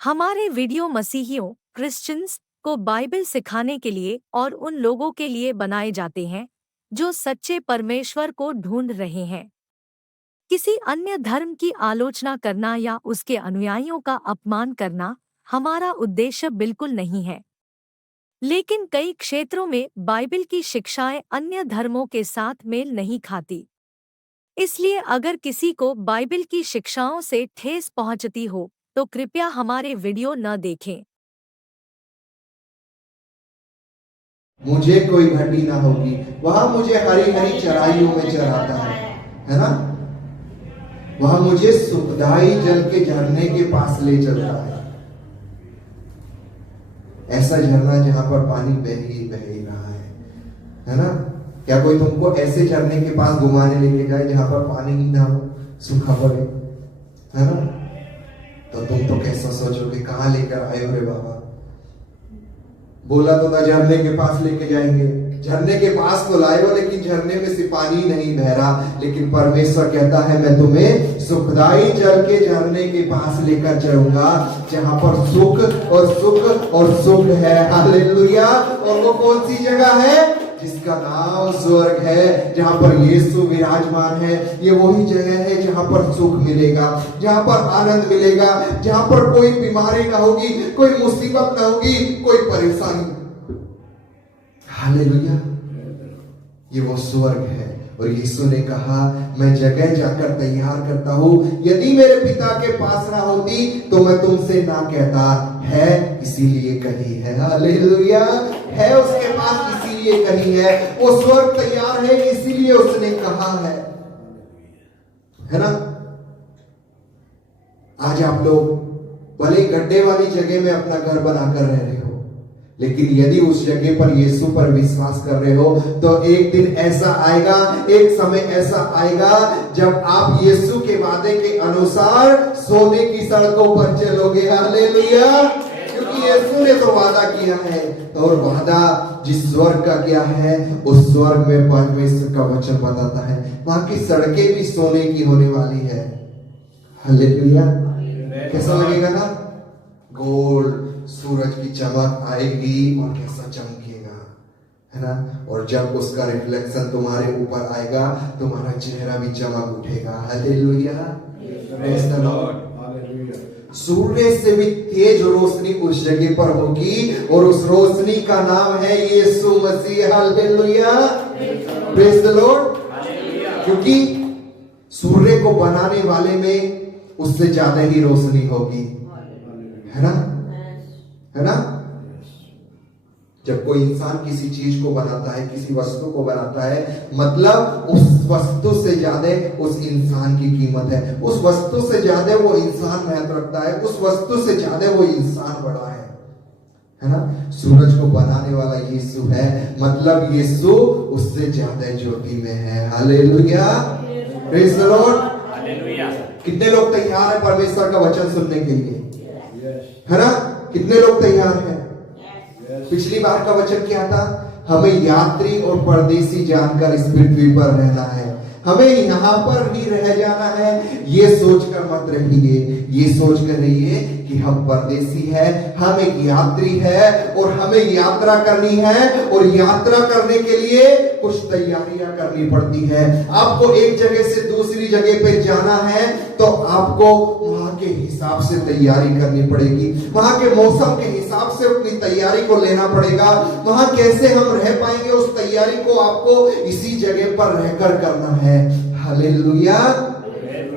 हमारे video मसीहियों Christians को Bible सिखाने के लिए और उन लोगों के लिए बनाए जाते हैं जो सच्चे परमेश्वर को ढूंढ रहे हैं। किसी अन्य धर्म की आलोचना करना या उसके अनुयायियों का अपमान करना हमारा उद्देश्य बिल्कुल नहीं है। लेकिन कई क्षेत्रों में बाइबल की शिक्षाएं अन्य धर्मों के साथ मेल नहीं खाती। इसलिए अगर किसी को बाइबल की शिक्षाओं से ठेस पहुंचती हो तो कृपया हमारे वीडियो न देखें। मुझे कोई घटी ना होगी, वह मुझे हरी हरी चराइयों में चराता है ना। वह मुझे सुखदाई जल के झरने के पास ले चलता है। ऐसा झरना जहां पर पानी बह ही रहा है ना। क्या कोई तुमको ऐसे झरने के पास घुमाने लेके जाए जहां पर पानी ही ना हो, सूखा पड़े, है ना? तो तुम तो कैसा सोचोगे, कहां लेकर आए हो रे बाबा। बोला तो था झरने के पास लेके जाएंगे, झरने के पास तो लाए हो, लेकिन झरने में से पानी नहीं बह रहा। लेकिन परमेश्वर कहता है मैं तुम्हें सुखदाई जल के झरने के पास लेकर चलूंगा जहां पर सुख और सुख और सुख है। हालेलुया। और वो कौन सी जगह है? जिसका नाम स्वर्ग है, जहां पर यीशु विराजमान है। ये वही जगह है जहां पर सुख मिलेगा, जहां पर आनंद मिलेगा, जहां पर कोई बीमारी ना होगी, कोई मुसीबत ना होगी, कोई परेशानी। हालेलुया। ये वो स्वर्ग है। और यीशु ने कहा मैं जगह जाकर तैयार करता हूं। यदि मेरे पिता के पास ना होती तो मैं तुमसे ना कहता, है इसीलिए कही है। हालेलुया। है उसके पास इसीलिए कही है। वो स्वर्ग तैयार है इसीलिए उसने कहा है ना। आज आप लोग भले गड्ढे वाली जगह में अपना घर बनाकर रह रहे हो, लेकिन यदि उस जगह पर यीशु पर विश्वास कर रहे हो तो एक दिन ऐसा आएगा, एक समय ऐसा आएगा जब आप यीशु के वादे के अनुसार सोने की सड़कों पर चलोगे। हालेलुया। क्योंकि यीशु ने तो वादा किया है। और वादा जिस स्वर्ग का किया है उस स्वर्ग में परमेश्वर का वचन बताता है वहां की सड़कें भी सोने की होने वाली है। हालेलुया। कैसा लगेगा ना? गोल्ड, सूरज की चमक आएगी और कैसा चमकेगा, है ना। और जब उसका रिफ्लेक्शन तुम्हारे ऊपर आएगा तुम्हारा चेहरा भी चमक उठेगा। हालेलुया। Praise the Lord. सूर्य से भी तेज रोशनी उस जगह पर होगी और उस रोशनी का नाम है यीशु मसीह। हालेलुया। Praise the Lord. क्योंकि सूर्य को बनाने वाले में उससे ज्यादा ही रोशनी होगी, है ना, है ना। जब कोई इंसान किसी चीज को बनाता है, किसी वस्तु को बनाता है, मतलब उस वस्तु से ज्यादा उस इंसान की कीमत है, उस वस्तु से ज्यादा वो इंसान महत्व रखता है, उस वस्तु से ज्यादा वो इंसान बड़ा है ना। सूरज को बनाने वाला यीशु है, मतलब यीशु उससे ज्यादा ज्योति में है। Hallelujah. Praise the Lord. Hallelujah. कितने लोग तैयार हैं परमेश्वर का वचन सुनने के लिए, है ना? कितने लोग तैयार हैं? पिछली बार का वचन क्या था? हमें यात्री और परदेसी जानकर इस पृथ्वी पर रहना है, हमें यहाँ पर ही रह जाना है। ये सोचकर मत रहिए, ये सोचकर रहिए कि हम परदेसी हैं, हम एक यात्री है और हमें यात्रा करनी है। और यात्रा करने के लिए कुछ तैयारियां करनी पड़ती है। आपको एक जगह से दूसरी जगह पे जाना है तो आपको वहां के हिसाब से तैयारी करनी पड़ेगी, वहां के मौसम के हिसाब से अपनी तैयारी को लेना पड़ेगा। वहां कैसे हम रह पाएंगे उस तैयारी को आपको इसी जगह पर रहकर करना है। हालेलुया।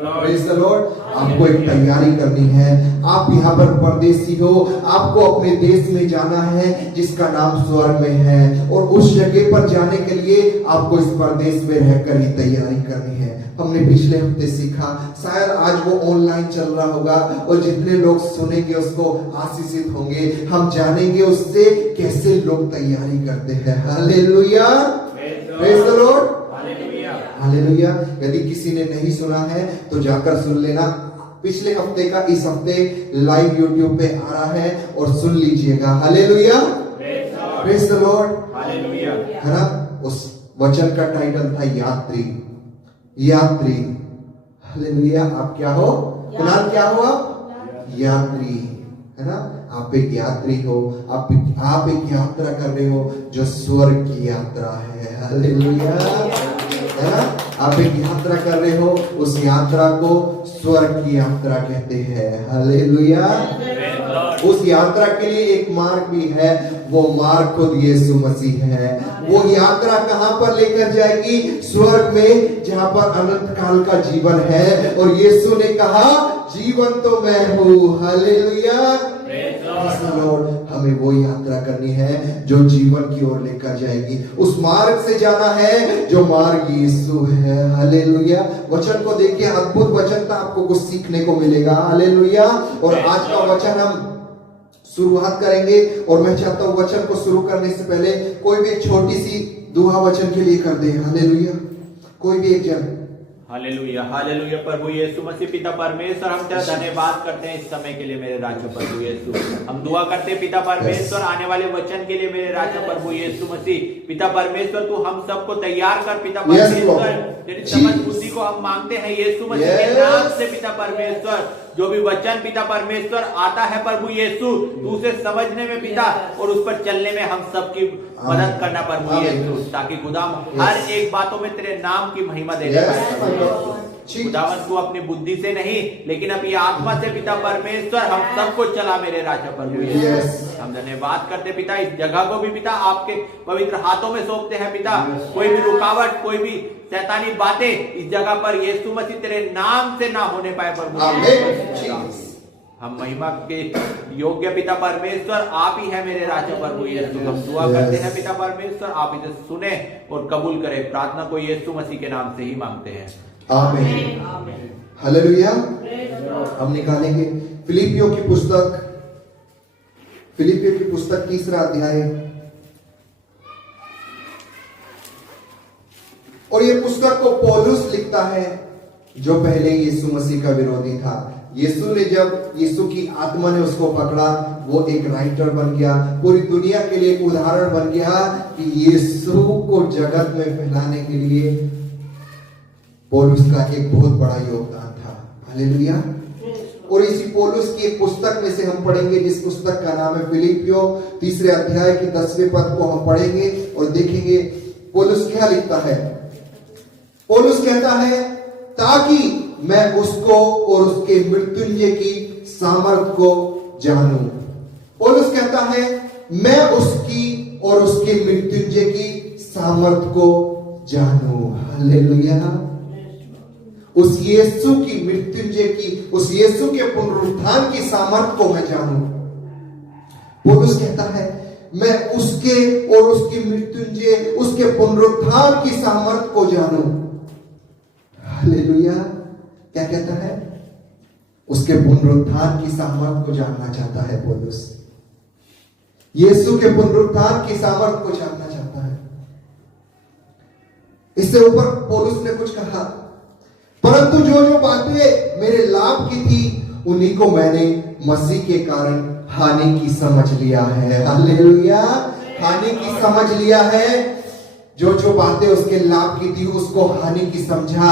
Praise the Lord. आपको एक तैयारी करनी है। आप यहाँ पर परदेसी हो, आपको अपने देश में जाना है जिसका नाम स्वर्ग में है। और उस जगह पर जाने के लिए आपको इस परदेश में रहकर ही तैयारी करनी है। हमने पिछले हफ्ते सीखा, शायद आज वो ऑनलाइन चल रहा होगा और जितने लोग सुनेंगे उसको आशीषित होंगे। हम जानेंगे उससे कैसे लोग तैयारी करते हैं। Hallelujah. Praise the Lord. Hallelujah. यदि किसी ने नहीं सुना है तो जाकर सुन लेना। पिछले हफ्ते का इस हफ्ते लाइव यूट्यूब पे आ रहा है और सुन लीजिएगा। Hallelujah. Praise the Lord. Hallelujah. है ना। उस वचन का टाइटल था यात्री। यात्री। हालेलुया। आप क्या हो? कुनाल क्या हो आप? यात्री। है ना। आप एक यात्री हो, आप एक यात्रा कर रहे हो जो स्वर्ग की यात्रा है। हालेलुया, है ना। आप एक यात्रा कर रहे हो, उस यात्रा को स्वर्ग की यात्रा कहते हैं। हालेलुया। उस यात्रा के लिए एक मार्ग भी है, वो मार्ग खुद यीशु मसीह है। वो यात्रा कहां पर लेकर जाएगी? स्वर्ग में, जहां पर अनंत काल का जीवन है। और यीशु ने कहा जीवन तो मैं हूं। हालेलुया। लॉर्ड, हमें वो यात्रा करनी है जो जीवन की ओर लेकर जाएगी। उस मार्ग से जाना है जो मार्ग यीशु है। हालेलुया। वचन को देखिए, अद्भुत वचन था, आपको कुछ सीखने को मिलेगा। हालेलुया। और आज का वचन हम शुरुआत करेंगे, और मैं चाहता हूं वचन को शुरू करने से पहले कोई भी एक छोटी सी दुआ वचन के लिए कर दे। हालेलुया। कोई भी एक जन। Hallelujah, hallelujah. प्रभु यीशु मसीह पिता परमेश्वर, हम तेरा धन्यवाद करते हैं इस समय के लिए मेरे राजा प्रभु यीशु। हम दुआ करते हैं पिता परमेश्वर, आने वाले वचन के लिए मेरे राजा प्रभु यीशु मसीह। पिता परमेश्वर, तू हम सबको तैयार कर पिता परमेश्वर। तेरी समझ बुद्धि को हम मांगते हैं यीशु मसीह के नाम से पिता परमेश्वर। जो भी वचन पिता परमेश्वर आता है प्रभु यीशु, तू उसे समझने में पिता और उस पर चलने में हम सबकी मदद करना प्रभु यीशु, ताकि खुदाम हर एक बातों में तेरे नाम की महिमा देने पाए। खुदावन को अपनी बुद्धि से नहीं, लेकिन अपनी आत्मा से पिता परमेश्वर हम सबको चला मेरे राजा प्रभु यीशु। हम धन्यवाद करते पिता, इस जगह को भी पिता आपके पवित्र हाथों में सौंपते हैं पिता। कोई भी रुकावट, कोई भी शैतानी बातें इस जगह पर यीशु मसीह तेरे नाम से ना होने पाए प्रभु। हम महिमा के योग्य पिता परमेश्वर आप ही है मेरे राजा प्रभु यीशु। हम दुआ करते हैं पिता परमेश्वर, आप इसे सुने और कबूल करें। प्रार्थना को यीशु मसीह के नाम से ही मांगते हैं, आमीन। हालेलुया। हम निकालेंगे फिलिपियों की पुस्तक 3 अध्याय। और ये पुस्तक को पौलुस लिखता है, जो पहले यीशु मसीह का विरोधी था। यीशु ने जब यीशु की आत्मा ने उसको पकड़ा, वो एक राइटर बन गया, पूरी दुनिया के लिए एक उदाहरण बन गया कि यीशु को जगत में फैलाने के लिए पौलुस का एक बहुत बड़ा योगदान था। हालेलुया। और इसी पौलुस की एक पुस्तक में से हम पढ़ेंगे, जिस पुस्तक का नाम है फिलिपियों 3 अध्याय की 10वें पद को हम पढ़ेंगे और देखेंगे पौलुस क्या लिखता है। पौलुस कहता है, ताकि मैं उसको और उसके मृत्युंजय की सामर्थ को जानूं। पौलुस कहता है, मैं उसकी और उसके मृत्युंजय की सामर्थ को जानूं। हालेलुया। उस यीशु की मृत्युंजय की, उस यीशु के पुनरुत्थान की सामर्थ को मैं जानूं। पौलुस कहता है, मैं उसके और उसकी मृत्युंजय, उसके पुनरुत्थान की सामर्थ को जानूं। हालेलुया। क्या कहता है? उसके पुनरुत्थान की सामर्थ को जानना चाहता है पौलुस। यीशु के पुनरुत्थान की सामर्थ को जानना चाहता है। इससे ऊपर पौलुस ने कुछ कहा, परंतु जो जो बातें मेरे लाभ की थी, उन्हीं को मैंने मसीह के कारण हानि की समझ लिया है। हालेलुया। हानि की समझ लिया है। जो जो बातें उसके लाभ की थी, उसको हानि की समझा।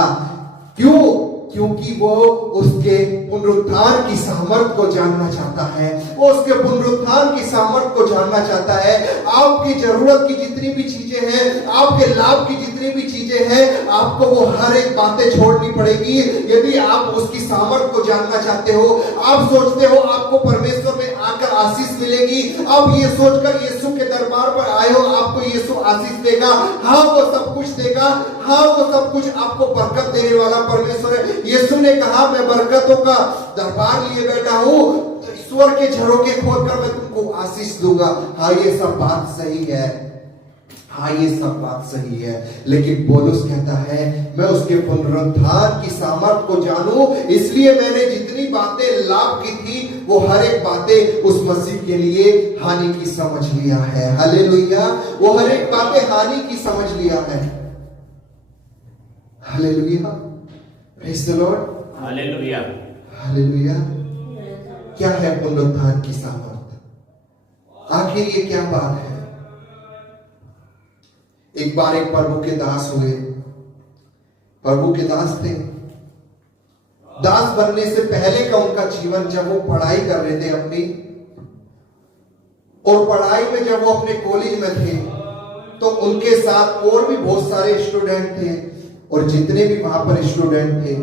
क्यों? क्योंकि वो उसके पुनरुत्थान की सामर्थ को जानना चाहता है। वो उसके पुनरुत्थान की सामर्थ को जानना चाहता है। आपकी जरूरत की जितनी भी चीजें हैं, आपके लाभ की जितनी भी चीजें हैं, आपको वो हर एक बातें छोड़नी पड़ेगी यदि आप उसकी सामर्थ को जानना चाहते हो। आप सोचते हो आपको परमेश्वर में आकर आशीष मिलेगी, अब ये सोचकर यीशु के दरबार पर आए हो, आपको यीशु आशीष देगा। हाँ, वो सब कुछ देगा। हाँ, वो सब कुछ आपको बरकत देने वाला परमेश्वर है। यीशु ने कहा, मैं बरकतों का दरबार लिए बैठा हूं, ईश्वर के झरोखे खोलकर मैं तुमको आशीष दूंगा। हाँ, ये सब बात सही है। हाँ, ये सब बात सही है। लेकिन पौलुस कहता है, मैं उसके पुनरुत्थान की सामर्थ को जानूं, इसलिए मैंने जितनी बातें लाभ की थी, वो हर एक बातें उस मसीह के लिए हानि की समझ लिया है। हालेलुया। वो हर एक बातें हानि की समझ लिया है। Hallelujah. Praise the Lord. Hallelujah. Hallelujah. क्या है पुनरुत्थान की सामर्थ? आखिर ये क्या बात है? एक बार एक प्रभु के दास हुए। प्रभु के दास थे। दास बनने से पहले का उनका जीवन, जब वो पढ़ाई कर रहे थे अपनी, और पढ़ाई में जब वो अपने कॉलेज में थे तो उनके साथ और भी बहुत सारे स्टूडेंट थे, और जितने भी वहां पर स्टूडेंट थे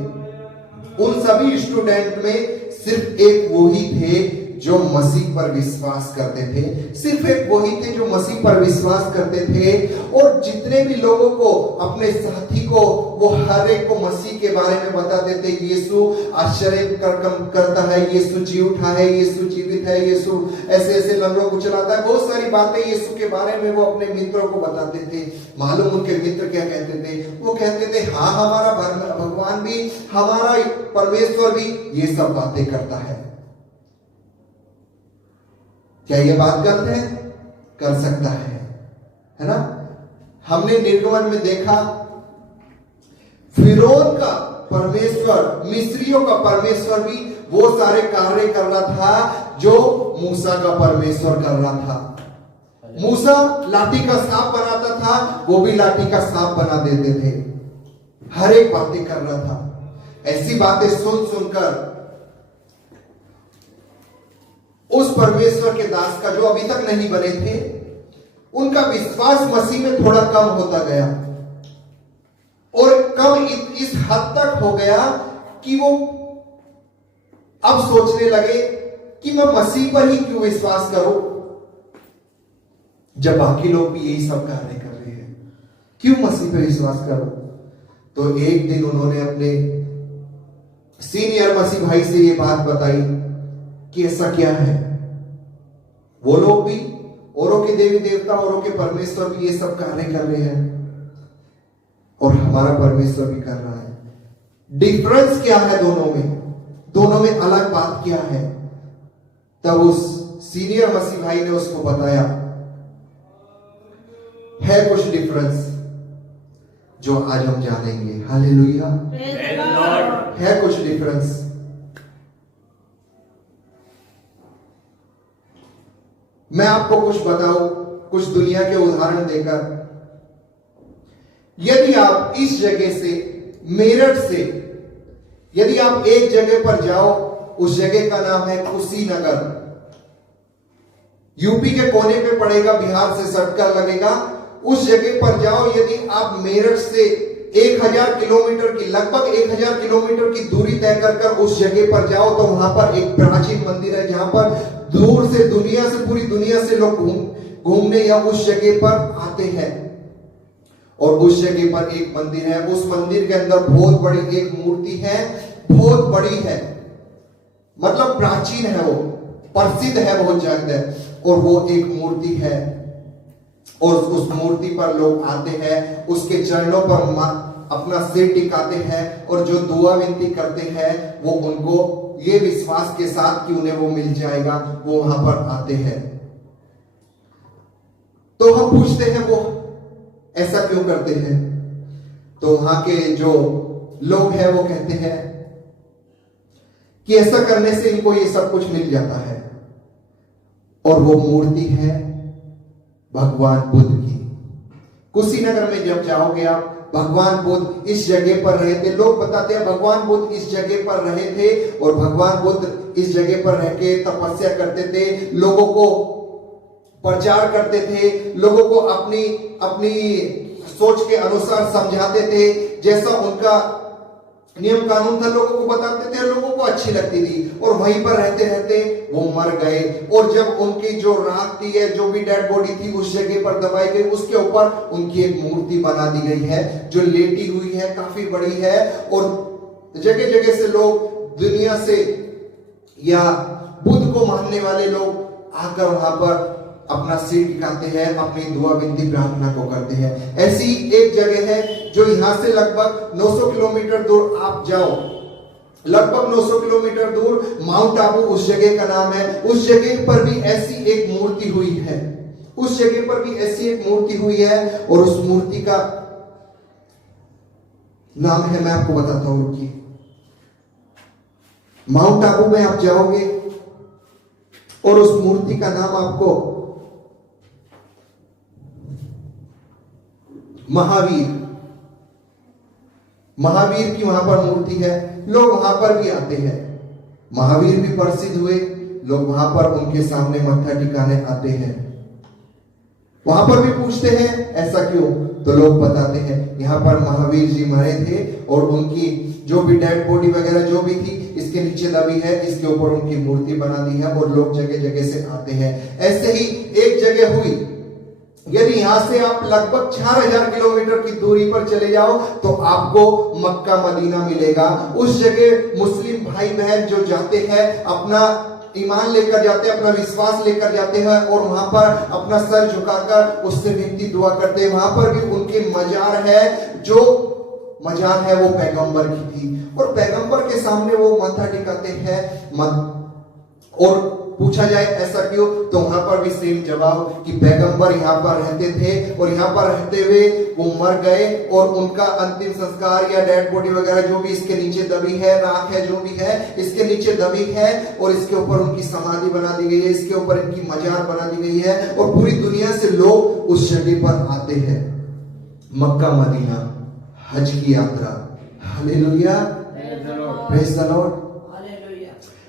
उन सभी स्टूडेंट में सिर्फ एक वो ही थे जो मसीह पर विश्वास करते थे। सिर्फ एक वही थे जो मसीह पर विश्वास करते थे। और जितने भी लोगों को, अपने साथी को, वो हर एक को मसीह के बारे में बताते थे। यीशु आश्चर्य करता है, यीशु जी उठा है, यीशु जीवित है, यीशु ऐसे ऐसे लंगड़ों को चलाता है। बहुत सारी बातें यीशु के बारे में वो अपने मित्रों को बताते थे। मालूम उनके मित्र क्या कहते थे? वो कहते थे, हाँ हमारा भगवान भी, हमारा परमेश्वर भी ये सब बातें करता है। क्या ये बात गलत है? कर सकता है ना? हमने निर्गमन में देखा फिरौन का परमेश्वर, मिस्रियों का परमेश्वर भी वो सारे कार्य कर रहा था जो मूसा का परमेश्वर कर रहा था। मूसा लाठी का सांप बनाता था, वो भी लाठी का सांप बना देते थे। हर एक बातें कर रहा था। ऐसी बातें सुन सुनकर उस परमेश्वर के दास का, जो अभी तक नहीं बने थे, उनका विश्वास मसीह में थोड़ा कम होता गया। और कम इस हद तक हो गया कि वो अब सोचने लगे कि मैं मसीह पर ही क्यों विश्वास करूं, जब बाकी लोग भी यही सब कार्य कर रहे हैं, क्यों मसीह पर विश्वास करूं। तो एक दिन उन्होंने अपने सीनियर मसीह भाई से ये बात बताई कि ऐसा क्या है। वो लोग भी, औरों के देवी देवता, औरों के परमेश्वर भी ये सब कार्य कर रहे हैं, और हमारा परमेश्वर भी कर रहा है। डिफरेंस क्या है दोनों में? दोनों में अलग बात क्या है? तब उस सीनियर मसीह भाई ने उसको बताया, है कुछ डिफरेंस जो आज हम जानेंगे। हालेलुया। है कुछ डिफरेंस। मैं आपको कुछ बताऊं, कुछ दुनिया के उदाहरण देकर। यदि आप इस जगह से, मेरठ से, यदि आप एक जगह पर जाओ, उस जगह का नाम है कुशीनगर। यूपी के कोने पे पड़ेगा, बिहार से सटकर लगेगा। उस जगह पर जाओ, यदि आप मेरठ से 1000 किलोमीटर की, लगभग 1000 किलोमीटर की दूरी तय कर उस जगह पर जाओ, तो वहां पर एक प्राचीन मंदिर है, जहां पर दूर से दुनिया से, पूरी दुनिया से लोग घूमने या उस जगह पर आते हैं। और उस जगह पर एक मंदिर है। उस मंदिर के अंदर बहुत बड़ी एक मूर्ति है, बहुत बड़ी है, मतलब प्राचीन है, वो प्रसिद्ध है बहुत ज्यादा, और वो एक मूर्ति है। और उस मूर्ति पर लोग आते हैं, उसके चरणों पर अपना सिर टिकाते हैं, और जो दुआ विनती करते हैं वो उनको ये विश्वास के साथ कि उन्हें वो मिल जाएगा, वो वहां पर आते हैं। तो हम पूछते हैं वो ऐसा क्यों करते हैं? तो वहां के जो लोग हैं वो कहते हैं कि ऐसा करने से इनको ये सब कुछ मिल जाता है। और वो मूर्ति है भगवान बुद्ध की। कुशीनगर में जब जाओगे आप, भगवान बुद्ध इस जगह पर रहे थे। लोग बताते हैं भगवान बुद्ध इस जगह पर रहे थे, और भगवान बुद्ध इस जगह पर रह के तपस्या करते थे, लोगों को प्रचार करते थे, लोगों को अपनी अपनी सोच के अनुसार समझाते थे, जैसा उनका नियम कानून था लोगों को बताते थे, लोगों को अच्छी लगती थी। और वहीं पर रहते रहते वो मर गए। और जब उनकी जो राख थी, है जो भी डेड बॉडी थी, उस जगह पर दबाई गई, उसके ऊपर उनकी एक मूर्ति बना दी गई है, जो लेटी हुई है, काफी बड़ी है। और जगह जगह से लोग, दुनिया से या बुद्ध को मानने वाले लोग आकर वहां पर अपना सिर टिकाते हैं, अपनी दुआ विनती प्रार्थना को करते हैं। ऐसी एक जगह है जो यहां से लगभग 900 किलोमीटर दूर आप जाओ, लगभग 900 किलोमीटर दूर माउंट आबू उस जगह का नाम है। उस जगह पर भी ऐसी एक मूर्ति हुई है, उस जगह पर भी ऐसी एक मूर्ति हुई है। और उस मूर्ति का नाम है, मैं आपको बताता हूं, रुकिए। माउंट आबू में आप जाओगे और उस मूर्ति का नाम आपको महावीर की वहां पर मूर्ति है। लोग वहां पर भी आते हैं। महावीर भी प्रसिद्ध हुए, लोग वहां पर उनके सामने मत्था टिकाने आते हैं। वहां पर भी पूछते हैं ऐसा क्यों, तो लोग बताते हैं यहाँ पर महावीर जी मरे थे और उनकी जो भी डेड बॉडी वगैरह जो भी थी इसके नीचे दबी है, इसके ऊपर उनकी मूर्ति बना दी है और लोग जगह जगह से आते हैं। ऐसे ही एक जगह हुई, यदि यहां से आप लगभग 4000 किलोमीटर की दूरी पर चले जाओ तो आपको मक्का मदीना मिलेगा। उस जगह मुस्लिम भाई बहन जो जाते हैं अपना ईमान लेकर जाते हैं, अपना विश्वास लेकर जाते हैं और वहां पर अपना सर झुकाकर उससे विनती दुआ करते हैं। वहां पर भी उनकी मजार है, जो मजार है वो पैगंबर की थी और पैगंबर के सामने वो माथा टिकाते हैं। और पूछा जाए ऐसा क्यों, तो वहां पर भी सेम जवाब कि पैगंबर यहाँ पर रहते थे और यहाँ पर रहते हुए वो मर गए और उनका अंतिम संस्कार या डेड बॉडी वगैरह जो भी इसके नीचे दबी है, राख है जो भी है इसके नीचे दबी है और इसके ऊपर उनकी समाधि बना दी गई है, इसके ऊपर इनकी मजार बना दी गई है और पूरी दुनिया से लोग उस जगह पर आते हैं। मक्का मदीना हज की यात्रा, हालेलुया, प्रेज़ द लॉर्ड।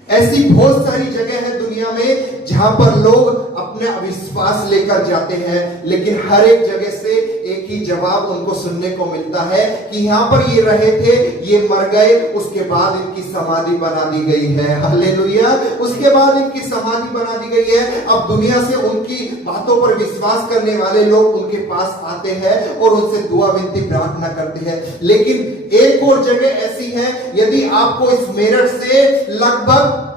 ऐसी बहुत सारी जगह है दुनिया में जहां पर लोग अपने अविश्वास लेकर जाते हैं, लेकिन हर एक जगह से एक ही जवाब उनको सुनने को मिलता है कि यहाँ पर ये रहे थे, ये मर गए, उसके बाद इनकी समाधि बना दी गई है, हालेलुया, उसके बाद इनकी समाधि बना दी गई है। अब दुनिया से उनकी बातों पर विश्वास करने वाले लोग उनके पास आते हैं और उनसे दुआ विनती प्रार्थना करते हैं। लेकिन एक और जगह ऐसी है, यदि आपको इस मेरठ से लगभग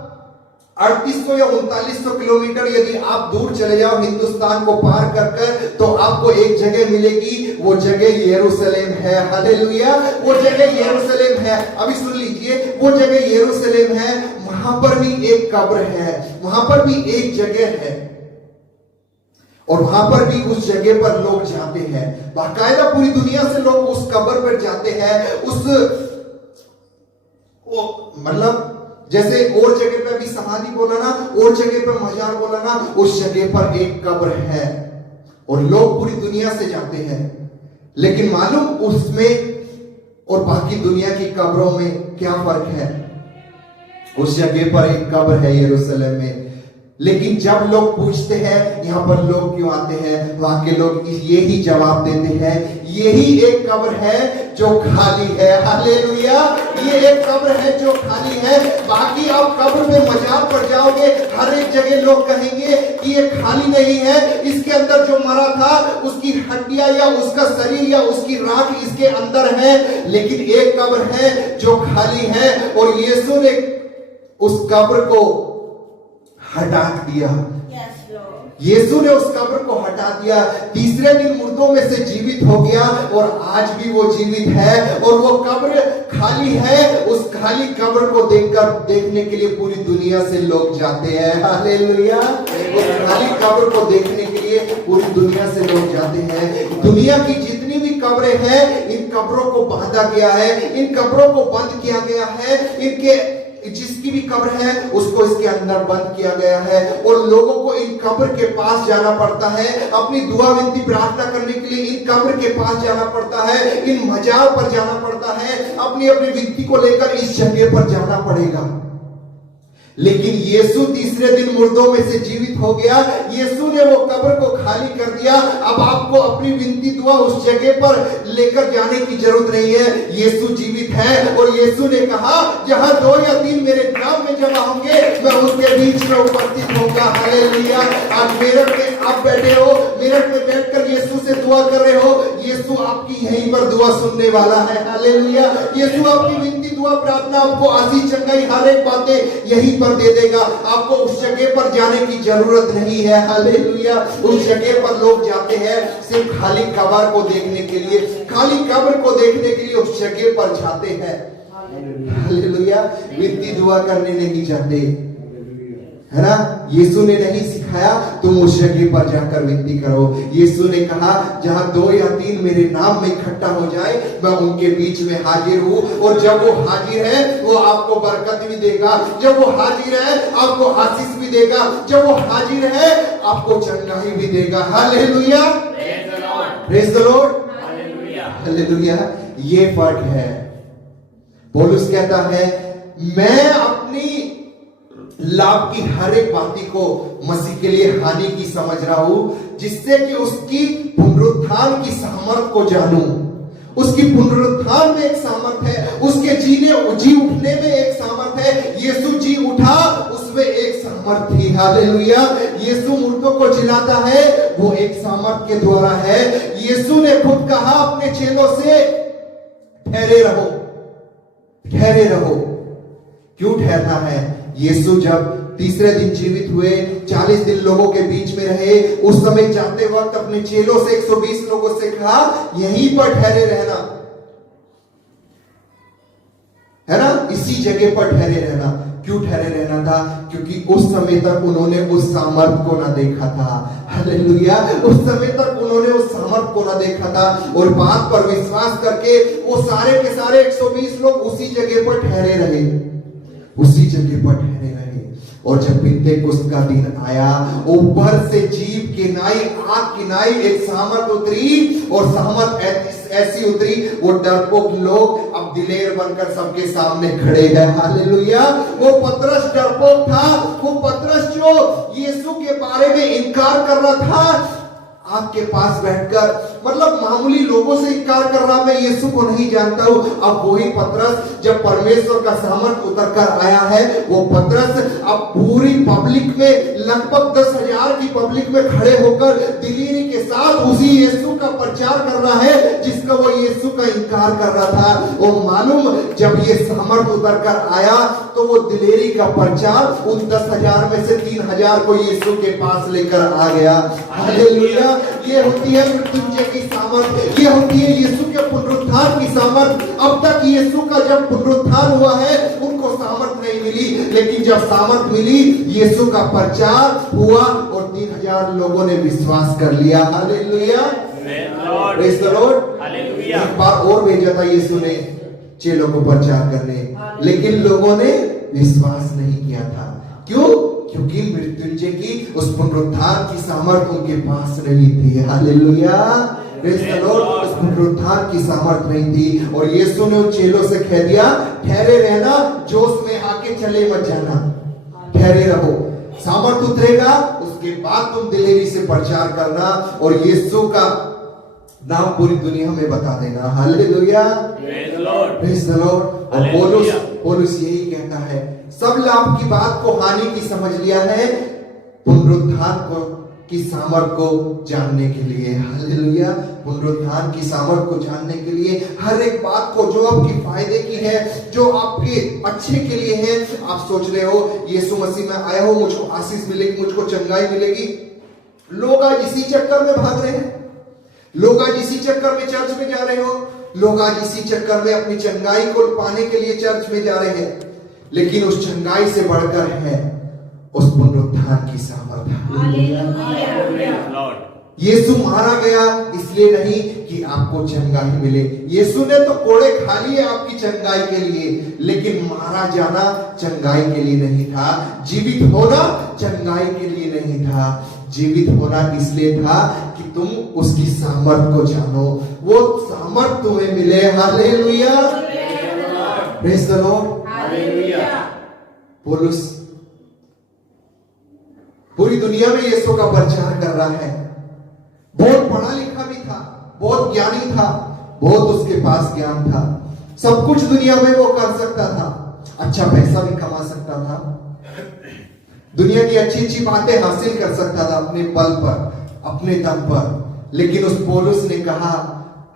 3800 या 3900 किलोमीटर यदि आप दूर चले जाओ हिंदुस्तान को पार कर कर, तो आपको एक जगह मिलेगी, वो जगह यरूशलेम है, हालेलुया, वो जगह यरूशलेम है। अभी सुन लीजिए, वो जगह यरूशलेम है, वहां पर भी एक कब्र है, वहां पर भी एक जगह है और वहां पर भी उस जगह पर लोग जाते हैं। बाकायदा पूरी दुनिया से लोग उस कब्र पर जाते हैं। उस मतलब जैसे और जगह पे भी समाधि बोला ना, और जगह पे मजार बोला ना, उस जगह पर एक कब्र है और लोग पूरी दुनिया से जाते हैं। लेकिन मालूम उसमें और बाकी दुनिया की कब्रों में क्या फर्क है? उस जगह पर एक कब्र है यरूशलेम में, लेकिन जब लोग पूछते हैं यहाँ पर लोग क्यों आते हैं, वहां के लोग यही जवाब देते हैं, यही एक कब्र है जो खाली है, हालेलुया, ये एक कब्र है जो खाली है। बाकी आप कब्र में मजार पर जाओगे, हर एक जगह लोग कहेंगे कि ये खाली नहीं है, इसके अंदर जो मरा था उसकी हड्डियां या उसका शरीर या उसकी राख इसके अंदर है। लेकिन एक कब्र है जो खाली है और यीशु ने उस कब्र को हटा दिया। यीशु ने उस कब्र को हटा दिया, तीसरे दिन मुर्दों में से जीवित हो गया और आज भी वो जीवित है और वो कब्र खाली है। उस खाली कब्र को देखने के लिए पूरी दुनिया से लोग जाते हैं, हालेलुया, उस खाली कब्र को देखने के लिए पूरी दुनिया से लोग जाते हैं। दुनिया की जितनी भी कब्रें हैं, इन कब्रों को बांधा गया है, इन कब्रों को बंद किया गया है, इनके जिसकी भी कब्र है उसको इसके अंदर बंद किया गया है और लोगों को इन कब्र के पास जाना पड़ता है, अपनी दुआ विनती प्रार्थना करने के लिए इन कब्र के पास जाना पड़ता है, इन मजार पर जाना पड़ता है, अपनी अपनी विनती को लेकर इस जगह पर जाना पड़ेगा। लेकिन यीशु तीसरे दिन मुर्दों में से जीवित हो गया, यीशु ने वो कब्र को खाली कर दिया। अब आपको अपनी विनती दुआ उस जगह पर लेकर जाने की जरूरत नहीं है, यीशु जीवित है और यीशु ने कहा जहां 2 या 3 मेरे नाम में जमा होंगे मैं उनके बीच में उपस्थित होऊंगा, हालेलुया। आज मेरठ में आप बैठे हो, मेरठ में बैठकर यीशु से दुआ कर रहे हो, यीशु आपकी यहीं पर दुआ सुनने वाला है, हालेलुया। यीशु आपकी विनती दुआ प्रार्थना आपको आशीष चंगाई हर एक बातें यहीं पर दे देगा। आपको उस जगह पर जाने की जरूरत नहीं है, हालेलुया। उस जगह पर लोग जाते हैं सिर्फ खाली कब्र को देखने के लिए, खाली कब्र को देखने के लिए उस जगह पर जाते हैं, हालेलुया। विनती दुआ करने नहीं जाते, है ना। यीशु ने नहीं सिखाया तुम उस जगह पर जाकर विनती करो। यीशु ने कहा जहां 2 या 3 मेरे नाम में इकट्ठा हो जाए मैं उनके बीच में हाजिर हूं और जब वो हाजिर है वो आपको बरकत भी देगा, जब वो हाजिर है आपको आशीष भी देगा, जब वो हाजिर है आपको चंगाई भी देगा, hallelujah, praise the Lord, hallelujah. ये फर्क है। पौलुस कहता है मैं अपनी लाभ की हर एक बाती को मसीह के लिए हानि की समझ रहा हूं, जिससे कि उसकी पुनरुत्थान की सामर्थ को जानूं। उसकी पुनरुत्थान में एक सामर्थ है, उसके जी उठने में एक सामर्थ है। यीशु जी उठा, उसमें एक सामर्थ थी। हालेलुया। यीशु मुर्दों को जिलाता है, वो एक सामर्थ के द्वारा है। यीशु ने खुद कहा अपने चेलों से, ठहरे रहो, ठहरे रहो। क्यों ठहरना है? यीशु जब तीसरे दिन जीवित हुए, 40 दिन लोगों के बीच में रहे, उस समय जाते वक्त अपने चेलों से 120 लोगों से कहा, यहीं पर ठहरे रहना, है ना, इसी जगह पर ठहरे रहना। क्यों ठहरे रहना था? क्योंकि उस समय तक उन्होंने उस सामर्थ को ना देखा था। हालेलुया। उस समय तक उन्होंने उस सामर्थ को ना देखा था, और बात पर विश्वास करके वो सारे के सारे 120 लोग उसी जगह पर ठहरे रहे, उसी जगह पर ठहरे रहे। और जब पिन्तेकुस्त का दिन आया, ऊपर से जीव की नाई, आग की नाई, एक सामर्थ उतरी, और सामर्थ ऐसी उतरी, वो डरपोक लोग अब दिलेर बनकर सबके सामने खड़े हैं। हालेलुया। वो पतरस डरपोक था, वो पतरस जो यीशु के बारे में इनकार कर रहा था, आपके पास बैठकर, मतलब मामूली लोगों से इनकार कर रहा, मैं यीशु को नहीं जानता हूं। अब वही पतरस जब परमेश्वर का सामर्थ उतर कर आया है, वो पतरस अब पूरी पब्लिक में, लगभग 10,000 की पब्लिक में खड़े होकर दिलेरी के साथ उसी यीशु का प्रचार कर रहा है जिसका वो यीशु का इनकार कर रहा था। वो मालूम, जब ये सामर्थ उतर कर आया तो वो दिलेरी का प्रचार उन 10,000 में से 3,000 को यीशु के पास लेकर आ गया। हालेलुया। ये होती है मृत्युंजय की सामर्थ, ये होती है यीशु के पुनरुत्थान की सामर्थ। अब तक यीशु का जब पुनरुत्थान हुआ है, उनको सामर्थ नहीं मिली, लेकिन जब सामर्थ मिली, यीशु का प्रचार हुआ और 3,000 लोगों ने विश्वास कर लिया। Hallelujah. Praise the Lord. Hallelujah. एक बार और भेजा था यीशु ने चेलों को प्रचार करने, लेकिन लोगों ने विश्वास नहीं किया था। क्यों? क्योंकि मृत्युंजय की उस पुनरुत्थान की सामर्थ उनके पास नहीं थी। हालेलुया। Praise the Lord. उस पुनरुत्थान की सामर्थ नहीं थी, और यीशु ने उन चेलों से कह दिया, ठहरे रहना, जोश में आके चले मत जाना, ठहरे रहो। सामर्थ उतरेगा, उसके बाद तुम दिलेरी से प्रचार करना, और यीशु का नाम पूरी दुनिया में बता देना। Hallelujah. Praise the Lord. Praise the Lord. और पौलुस यही कहता है, सब लाभ की बात को हानि की समझ लिया है, पुनरुत्थान को की सामर्थ को जानने के लिए। हालेलुया। पुनरुत्थान की सामर्थ को जानने के लिए, हर एक बात को जो आपकी फायदे की है, जो आपके अच्छे के लिए है। आप सोच रहे हो यीशु मसीह में आया हो, मुझको आशीष मिलेगी, मुझको चंगाई मिलेगी। लोग आज इसी चक्कर में भाग रहे हैं, लोग आज इसी चक्कर में चर्च में जा रहे हो, लोग आज इसी चक्कर में अपनी चंगाई को पाने के लिए चर्च में जा रहे हैं। लेकिन उस चंगाई से बढ़कर है उस पुनरुत्थान की सामर्थ। यीशु मारा गया इसलिए नहीं कि आपको चंगाई मिले। यीशु ने तो कोड़े खा लिए आपकी चंगाई के लिए, लेकिन मारा जाना चंगाई के लिए नहीं था, जीवित होना चंगाई के लिए नहीं था। जीवित होना इसलिए था कि तुम उसकी सामर्थ को जानो, वो सामर्थ तुम्हें मिले। Hallelujah. Praise the Lord. Hallelujah. पौलुस पूरी दुनिया में यीशु का प्रचार कर रहा है, बहुत पढ़ा लिखा भी था, बहुत ज्ञानी था, बहुत उसके पास ज्ञान था, सब कुछ दुनिया में वो कर सकता था, अच्छा पैसा भी कमा सकता था, दुनिया की अच्छी अच्छी बातें हासिल कर सकता था अपने बल पर, अपने दम पर। लेकिन उस पौलुस ने कहा,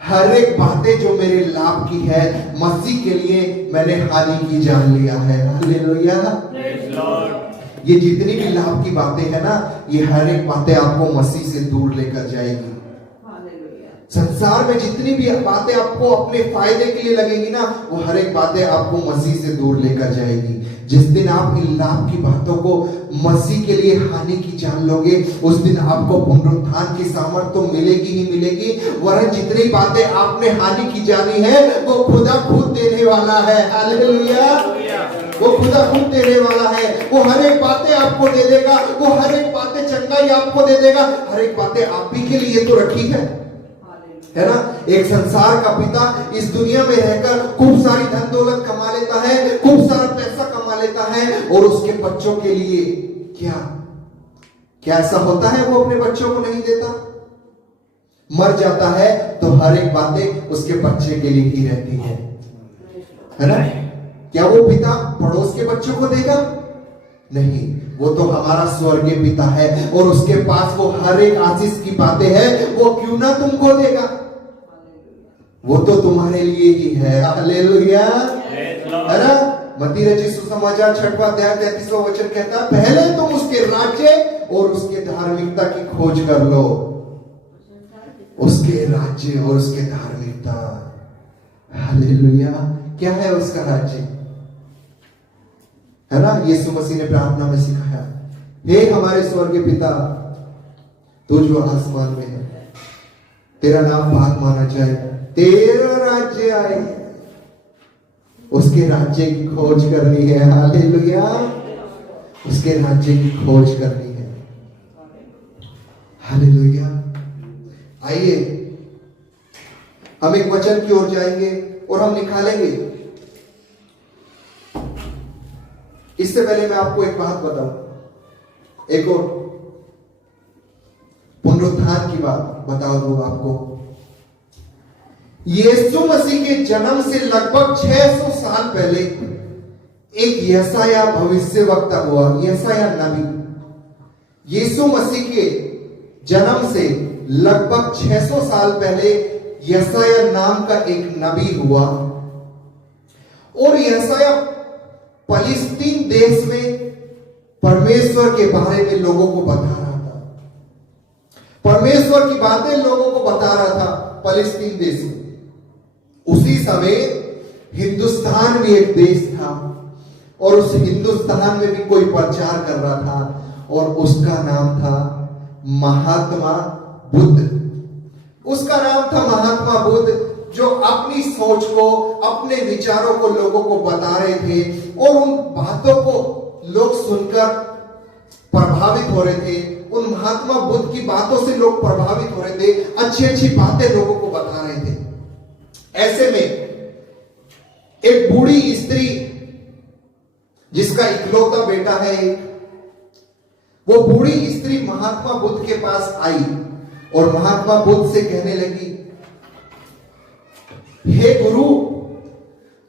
हर एक बातें जो मेरे लाभ की है, मसीह के लिए मैंने हानि की जान लिया है। हालेलुया। ये जितनी भी लाभ की बातें हैं ना, ये हर एक बातें आपको मसीह से दूर लेकर जाएगी। संसार में जितनी भी बातें आपको अपने फायदे के लिए लगेगी ना, वो हर एक बातें आपको मसीह से दूर लेकर जाएगी। जिस दिन आप इन लाभ की बातों को मसीह के लिए हानि की जान लोगे, उस दिन आपको पुनरुत्थान की सामर्थ तो मिलेगी ही मिलेगी, वरन जितनी बातें आपने हानि की जानी है वो खुदा खुद देने वाला है। हालेलुया। वो खुदा खुद देने वाला है, वो हर एक बातें आपको दे देगा, वो हर एक बातें चंगाई आपको दे देगा, हर एक बातें आप ही के लिए तो रखी है ना। एक संसार का पिता इस दुनिया में रहकर खूब सारी धन दौलत कमा लेता है, खूब सारा पैसा कमा लेता है, और उसके बच्चों के लिए क्या क्या ऐसा होता है वो अपने बच्चों को नहीं देता? मर जाता है तो हर एक बातें उसके बच्चे के लिए ही रहती है ना? क्या वो पिता पड़ोस के बच्चों को देगा? नहीं, वो तो हमारा स्वर्गीय पिता है और उसके पास वो हर एक आशीष की बातें हैं, वो क्यों ना तुमको देगा? वो तो तुम्हारे लिए ही है। हालेलुया, है ना? मत्ती रचित सुसमाचार 6वां अध्याय 33वां वचन कहता है, पहले तुम उसके राज्य और उसके धार्मिकता की खोज कर लो। उसके राज्य और उसके धार्मिकता। हालेलुया, क्या है उसका राज्य? है ना? यीशु मसीह ने प्रार्थना में सिखाया, हे हमारे स्वर्गीय पिता, तू जो आसमान में है, तेरा नाम पाक माना जाए, तेरा राज्य आए। उसके राज्य की खोज करनी है। हालेलुया, उसके राज्य की खोज करनी है। हालेलुया। आइए हम एक वचन की ओर जाएंगे और हम निकालेंगे। इससे पहले मैं आपको एक बात बताऊं, एक और पुनरुत्थान की बात बता दूं आपको। यीशु मसीह के जन्म से लगभग 600 साल पहले एक यशाया भविष्यवक्ता हुआ, यशाया नबी। यीशु मसीह के जन्म से लगभग 600 साल पहले यशाया नाम का एक नबी हुआ और यशाया फलस्तीन देश में परमेश्वर के बारे में लोगों को बता रहा था। परमेश्वर की बातें लोगों को बता रहा था फलस्तीन देश में। उसी समय हिंदुस्तान भी एक देश था और उस हिंदुस्तान में भी कोई प्रचार कर रहा था और उसका नाम था महात्मा बुद्ध। उसका नाम था महात्मा बुद्ध, जो अपनी सोच को, अपने विचारों को लोगों को बता रहे थे और उन बातों को लोग सुनकर प्रभावित हो रहे थे। उन महात्मा बुद्ध की बातों से लोग प्रभावित हो रहे थे, अच्छी अच्छी बातें लोगों को बता रहे थे। ऐसे में एक बूढ़ी स्त्री जिसका इकलौता बेटा है एक, वो बूढ़ी स्त्री महात्मा बुद्ध के पास आई और महात्मा बुद्ध से कहने लगी, हे गुरु,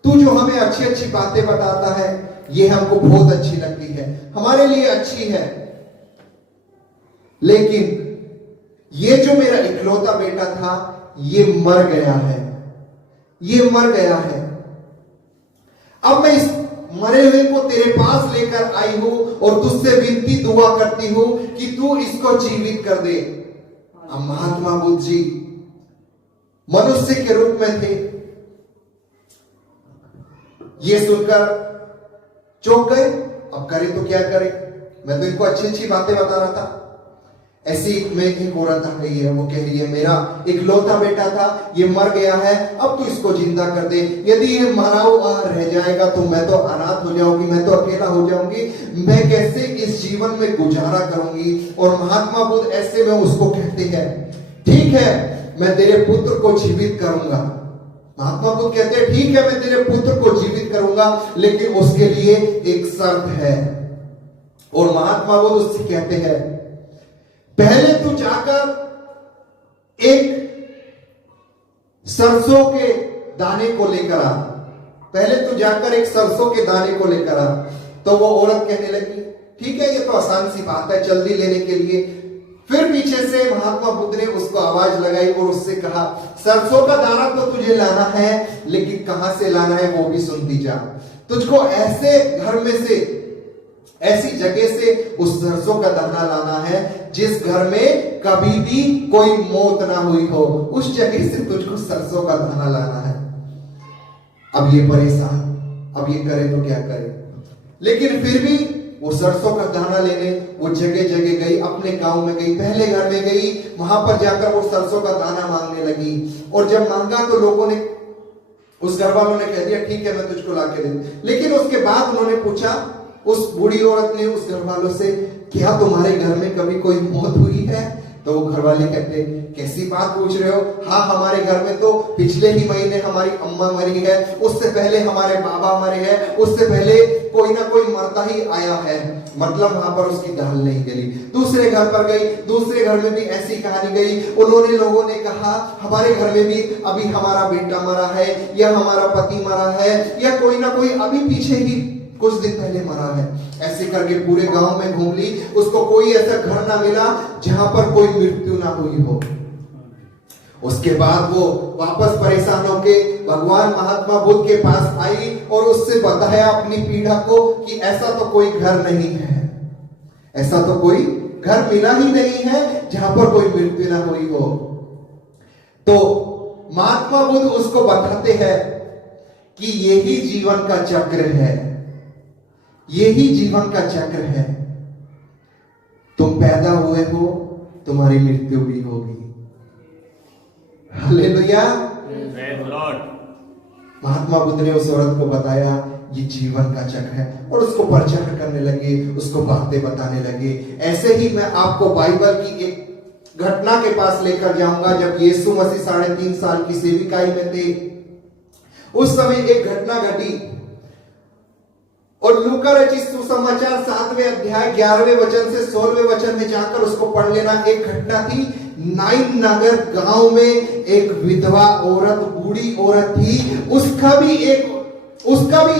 तू जो हमें अच्छी अच्छी बातें बताता है ये हमको बहुत अच्छी लगती है, हमारे लिए अच्छी है, लेकिन ये जो मेरा इकलौता बेटा था ये मर गया है, ये मर गया है। अब मैं इस मरे हुए को तेरे पास लेकर आई हूं और तुझसे विनती दुआ करती हूं कि तू इसको जीवित कर दे। अब महात्मा बुद्ध जी मनुष्य के रूप में थे। ये सुनकर चौंक गए। अब करें तो क्या करें, मैं तो इनको अच्छी अच्छी बातें बता रहा था। ऐसी में एक औरत आ गई है, वो कह रही है, मेरा इकलौता बेटा था, ये मर गया है, अब तू इसको जिंदा कर दे। यदि ये मरा हुआ रह जाएगा तो मैं तो अनाथ हो जाऊंगी, मैं तो अकेला हो जाऊंगी, मैं कैसे इस जीवन में गुजारा करूंगी। और महात्मा बुद्ध ऐसे में उसको कहते हैं, ठीक है मैं तेरे पुत्र को जीवित करूंगा। महात्मा बुद्ध कहते हैं, ठीक है मैं तेरे पुत्र को जीवित करूंगा, लेकिन उसके लिए एक शर्त है। और महात्मा बुद्ध उससे कहते हैं, पहले तू जाकर एक सरसों के दाने को लेकर आ, पहले तू जाकर एक सरसों के दाने को लेकर आ। तो वो औरत कहने लगी, ठीक है ये तो आसान सी बात है, जल्दी लेने के लिए। फिर पीछे से महात्मा बुद्ध ने उसको आवाज लगाई और उससे कहा, सरसों का दाना तो तुझे लाना है, लेकिन कहां से लाना है वो भी सुनती जा। तुझको ऐसे घर में से, ऐसी जगह से उस सरसों का दाना लाना है जिस घर में कभी भी कोई मौत ना हुई हो, उस जगह से तुझको सरसों का दाना लाना है। अब ये परेशान, अब ये करे तो क्या करे, लेकिन फिर भी वो सरसों का दाना लेने वो जगह जगह गई, अपने गांव में गई, पहले घर में गई, वहां पर जाकर वो सरसों का दाना मांगने लगी। और जब मांगा तो लोगों ने, उस घर वालों ने कह दिया, ठीक है मैं तुझको ला के दे। लेकिन उसके बाद उन्होंने पूछा, उस बूढ़ी औरत ने उस घर वालों से, क्या तुम्हारे घर में कभी कोई मौत हुई है? तो वो घर वाले कहते, कैसी बात पूछ रहे हो? हाँ, हमारे घर में तो पिछले ही महीने हमारी अम्मा मरी है, उससे पहले हमारे बाबा मरे हैं, उससे पहले कोई ना कोई मरता ही आया है। मतलब वहां पर उसकी दाल नहीं गली। दूसरे घर पर गई, दूसरे घर में भी ऐसी कहानी गई। उन्होंने लोगों ने कहा हमारे घर में भी अभी हमारा बेटा मरा है, या हमारा पति मरा है, या कोई ना कोई अभी पीछे ही कुछ दिन पहले मरा है। ऐसे करके पूरे गांव में घूम ली, उसको कोई ऐसा घर ना मिला जहां पर कोई मृत्यु ना हुई हो। उसके बाद वो वापस परेशान होके भगवान महात्मा बुद्ध के पास आई और उससे बताया अपनी पीड़ा को कि ऐसा तो कोई घर नहीं है, ऐसा तो कोई घर मिला ही नहीं है जहां पर कोई मृत्यु ना हुई हो। तो महात्मा बुद्ध उसको बताते हैं कि यही जीवन का चक्र है, यही जीवन का चक्र है। तुम पैदा हुए हो, तुम्हारी मृत्यु भी होगी। हालेलुया। महात्मा बुद्ध ने उस औरत को बताया ये जीवन का चक्र है और उसको प्रचार करने लगे, उसको बातें बताने लगे। ऐसे ही मैं आपको बाइबल की एक घटना के पास लेकर जाऊंगा। जब यीशु मसीह 3.5 साल की सेविकाई में थे, उस समय एक घटना घटी और लूका रचित सुसमाचार 7वें अध्याय 11वें वचन से 16वें वचन में जाकर उसको पढ़ लेना। एक घटना थी, नाइन नगर गांव में एक विधवा औरत, बूढ़ी औरत थी। उसका भी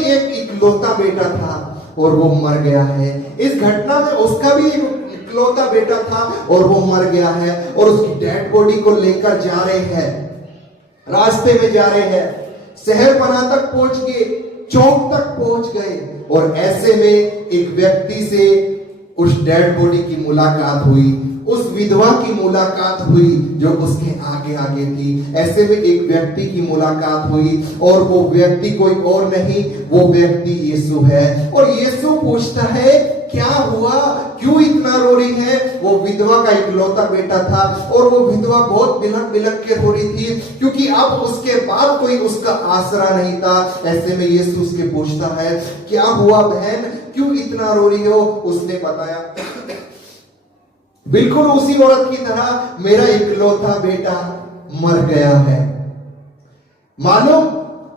एक इकलौता बेटा था और वो मर गया है। इस घटना में उसका भी एक इकलौता बेटा था और वो मर गया है और उसकी डेड बॉडी को लेकर जा रहे हैं, रास्ते में जा रहे हैं। शहर पना तक पहुंच गए, चौक तक पहुंच गए और ऐसे में एक व्यक्ति से उस डेड बॉडी की मुलाकात हुई, उस विधवा की मुलाकात हुई जो उसके आगे आगे थी। ऐसे में एक व्यक्ति की मुलाकात हुई और वो व्यक्ति कोई और नहीं, वो व्यक्ति यीशु है। और यीशु पूछता है क्या हुआ, क्यों इतना रो रही है? वो विधवा का इकलौता बेटा था और वो विधवा बहुत बिलख बिलख के रो रही थी क्योंकि अब उसके बाद कोई उसका आसरा नहीं था। ऐसे में यीशु उसके पूछता है क्या हुआ बहन, क्यों इतना रो रही हो? उसने बताया बिल्कुल उसी औरत की तरह मेरा इकलौता बेटा मर गया है। मालूम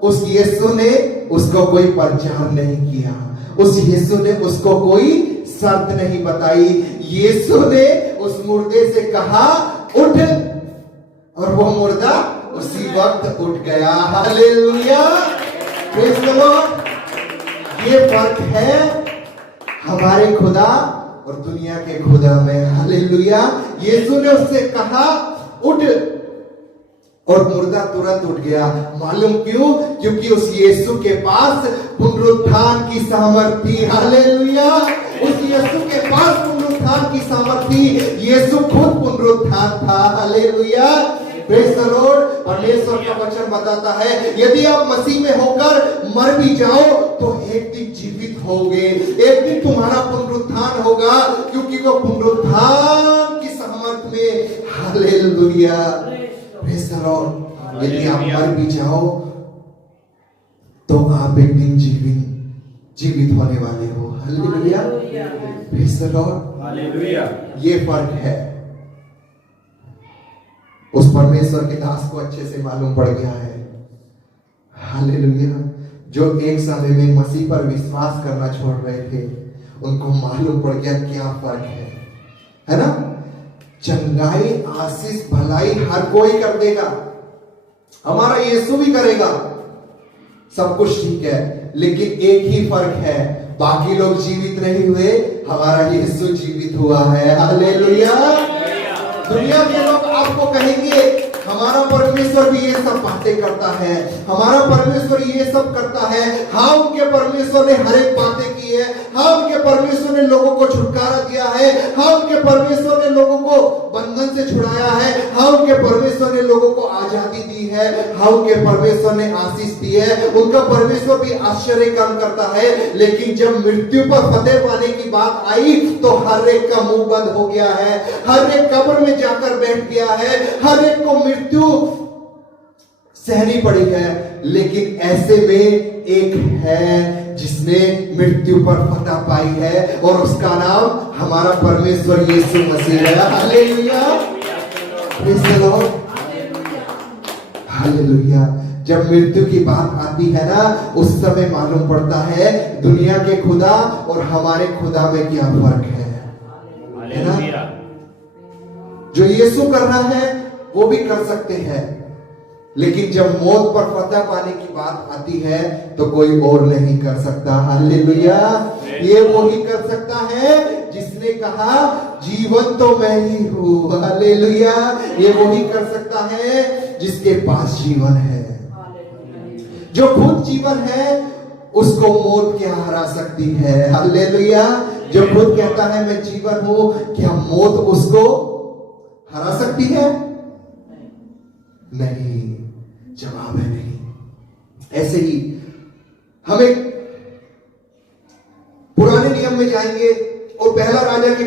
उस यीशु ने उसको कोई प्रचार नहीं किया, उस यीशु ने उसको कोई शर्त नहीं बताई। यीशु ने उस मुर्दे से कहा उठ, और वो मुर्दा उसी वक्त उठ गया। Hallelujah, praise the Lord. ये फर्क है हमारे खुदा और दुनिया के खुदा में। हालेलुया। यीशु ने उससे कहा उठ और मुर्दा तुरंत उठ गया। मालूम क्यों? क्योंकि उस यीशु के पास पुनरुत्थान की सामर्थ थी। हालेलुया। उस यीशु के पास पुनरुत्थान की सामर्थ थी। यीशु खुद पुनरुत्थान था। Hallelujah, praise the Lord. परमेश्वर का वचन बताता है यदि आप मसीह में होकर मर भी जाओ तो एक दिन जीवित होगे, एक दिन तुम्हारा पुनरुत्थान होगा क्योंकि वो पुनरुत्थान की सामर्थ में। Hallelujah, praise the Lord. यदि आप मर भी जाओ तो आप एक दिन जीवित होने वाले हो। Hallelujah, praise the Lord. Hallelujah. ये फर्क है। उस परमेश्वर के दास को अच्छे से मालूम पड़ गया है। हालेलुया। जो एक समय में मसीह पर विश्वास करना छोड़ रहे थे उनको मालूम पड़ गया क्या फर्क है ना? चंगाई, आशीष, भलाई हर कोई कर देगा, हमारा यीशु भी करेगा, सब कुछ ठीक है, लेकिन एक ही फर्क है, बाकी लोग जीवित नहीं हुए, हमारा यीशु जीवित हुआ है। हालेलुया। दुनिया के लोग आपको कहेंगे हमारा परमेश्वर भी ये सब बातें करता है, हमारा परमेश्वर ये सब करता है। हाँ, उनके परमेश्वर ने हर एक बातें की है। हाँ, उनके परमेश्वर ने लोगों को छुटकारा दिया है। हाँ, उनके परमेश्वर ने लोगों को बंधन से छुड़ाया है। हाँ, उनके परमेश्वर ने लोगों को आजादी दी है। हाँ, उनके परमेश्वर ने आशीष दी है। उनका परमेश्वर भी आश्चर्य काम करता है। लेकिन जब मृत्यु पर फतेह पाने की बात आई तो हर एक का मुंह बंद हो गया है, हर एक कब्र में जाकर बैठ गया है, हर एक को मृत्यु सहनी पड़ी है। लेकिन ऐसे में एक है जिसने मृत्यु पर फतह पाई है और उसका नाम हमारा परमेश्वर यीशु मसीह है। Hallelujah. Praise the Lord. Hallelujah. जब मृत्यु की बात आती है ना, उस समय मालूम पड़ता है दुनिया के खुदा और हमारे खुदा में क्या फर्क है ना? जो यीशु कर रहा है वो भी कर सकते हैं, लेकिन जब मौत पर फतह पाने की बात आती है तो कोई और नहीं कर सकता। हालेलुया। ये वो ही कर सकता है जिसने कहा जीवन तो मैं ही हूं। हालेलुया। ये वो ही कर सकता है जिसके पास जीवन है। जो खुद जीवन है उसको मौत क्या हरा सकती है? हालेलुया। जो खुद कहता है मैं जीवन हूं, क्या मौत उसको हरा सकती है? नहीं। जवाब है नहीं। ऐसे ही हम एक पुराने नियम में जाएंगे और पहला राजा की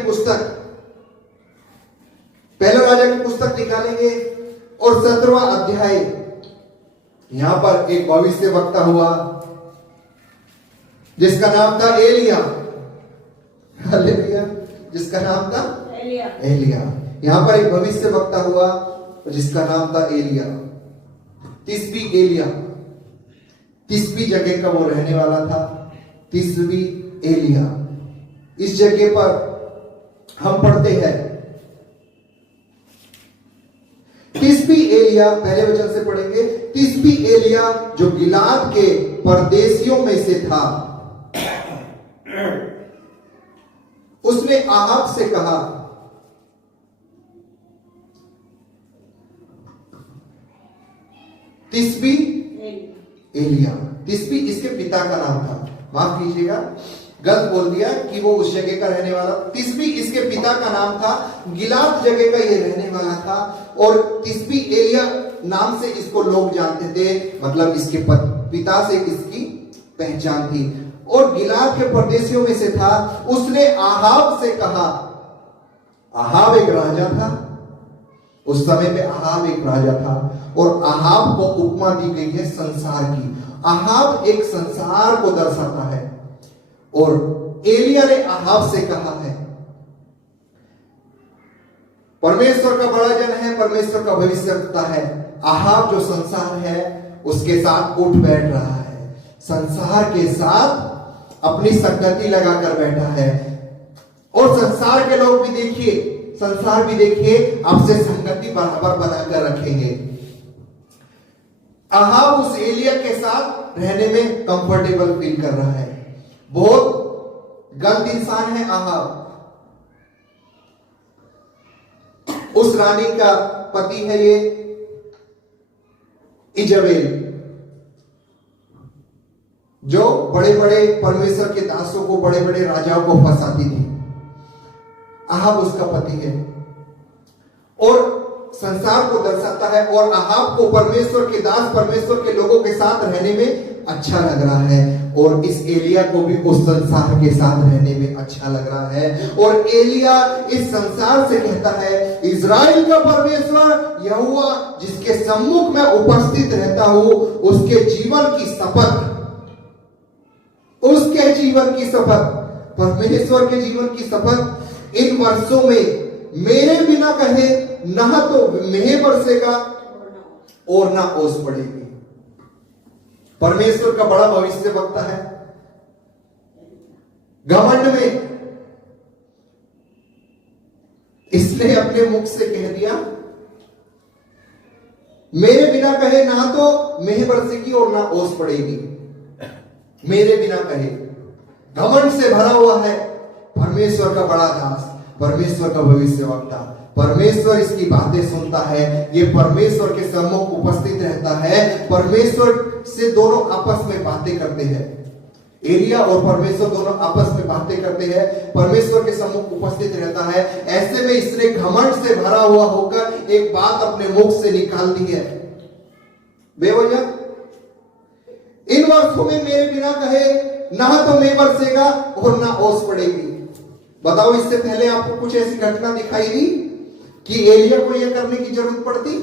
पुस्तक निकालेंगे और 17वां अध्याय। यहां पर एक भविष्य वक्ता हुआ जिसका नाम था एलिया। हालेलुया। जिसका नाम था एलिया। यहां पर एक भविष्य वक्ता हुआ जिसका नाम था एलिया। तिस्बी एलिया, तिस्बी जगह का वो रहने वाला था। तिस्बी एलिया, इस जगह पर हम पढ़ते हैं तिस्बी एलिया। पहले वचन से पढ़ेंगे। तिस्बी एलिया जो गिलाद के परदेशियों में से था, उसने आहाब से कहा, तिस्बी एलिया। तिस्बी इसके पिता का नाम था। माफ कीजिएगा, गलत बोल दिया कि वो उस जगह का रहने वाला। तिस्बी इसके पिता का नाम था। गिलाद जगह का ये रहने वाला था। और तिस्बी एलिया नाम से इसको लोग जानते थे, मतलब इसके पिता से इसकी पहचान थी। और गिलाद के परदेशियों में से था। उसने आहाब से कहा, आहाब एक राजा था। उस समय में आहाब एक राजा था और आहाब को उपमा दी गई है संसार की। आहाब एक संसार को दर्शाता है। और एलिया ने आहाब से कहा है, परमेश्वर का बड़ा जन है, परमेश्वर का भविष्यवक्ता है। आहाब जो संसार है उसके साथ उठ बैठ रहा है, संसार के साथ अपनी संगति लगाकर बैठा है। और संसार के लोग भी देखिए, संसार भी देखिए आपसे संगति बराबर बनाकर रखेंगे। आहाब उस एलिया के साथ रहने में कंफर्टेबल फील कर रहा है। बहुत गलत इंसान है आहाब। उस रानी का पति है ये इजबेल, जो बड़े बड़े परमेश्वर के दासों को, बड़े बड़े राजाओं को फंसाती थी। आहाब उसका पति है और संसार को दर्शाता है। और आहाब को परमेश्वर के दास, परमेश्वर के लोगों के साथ रहने में अच्छा लग रहा है। और इस एलिया को भी उस संसार के साथ रहने में अच्छा लग रहा है। और एलिया इस संसार से कहता है, इज़राइल का परमेश्वर यहोवा जिसके सम्मुख में उपस्थित रहता हूं, उसके जीवन की शपथ, उसके जीवन की शपथ, परमेश्वर के जीवन की शपथ, इन वर्षों में मेरे बिना कहे ना तो मेह बरसेगा और ना ओस पड़ेगी। परमेश्वर का बड़ा भविष्य वक्ता है। घमंड में इसने अपने मुख से कह दिया, मेरे बिना कहे ना तो मेह बरसेगी और ना ओस पड़ेगी। मेरे बिना कहे, घमंड से भरा हुआ है। परमेश्वर का बड़ा दास, परमेश्वर का भविष्य वक्ता, परमेश्वर इसकी बातें सुनता है। ये परमेश्वर के सम्मुख उपस्थित रहता है। परमेश्वर से दोनों आपस में बातें करते हैं। एलिया और परमेश्वर दोनों आपस में बातें करते हैं। परमेश्वर के सम्मुख उपस्थित रहता है। ऐसे में इसने घमंड से भरा हुआ होकर एक बात अपने मुख से निकाल दी है बेवजह। इन वर्षों में मेरे बिना कहे ना तो मेह बरसेगा और ना ओस पड़ेगी। बताओ, इससे पहले आपको कुछ ऐसी घटना दिखाई दी कि एलिया को यह करने की जरूरत पड़ती?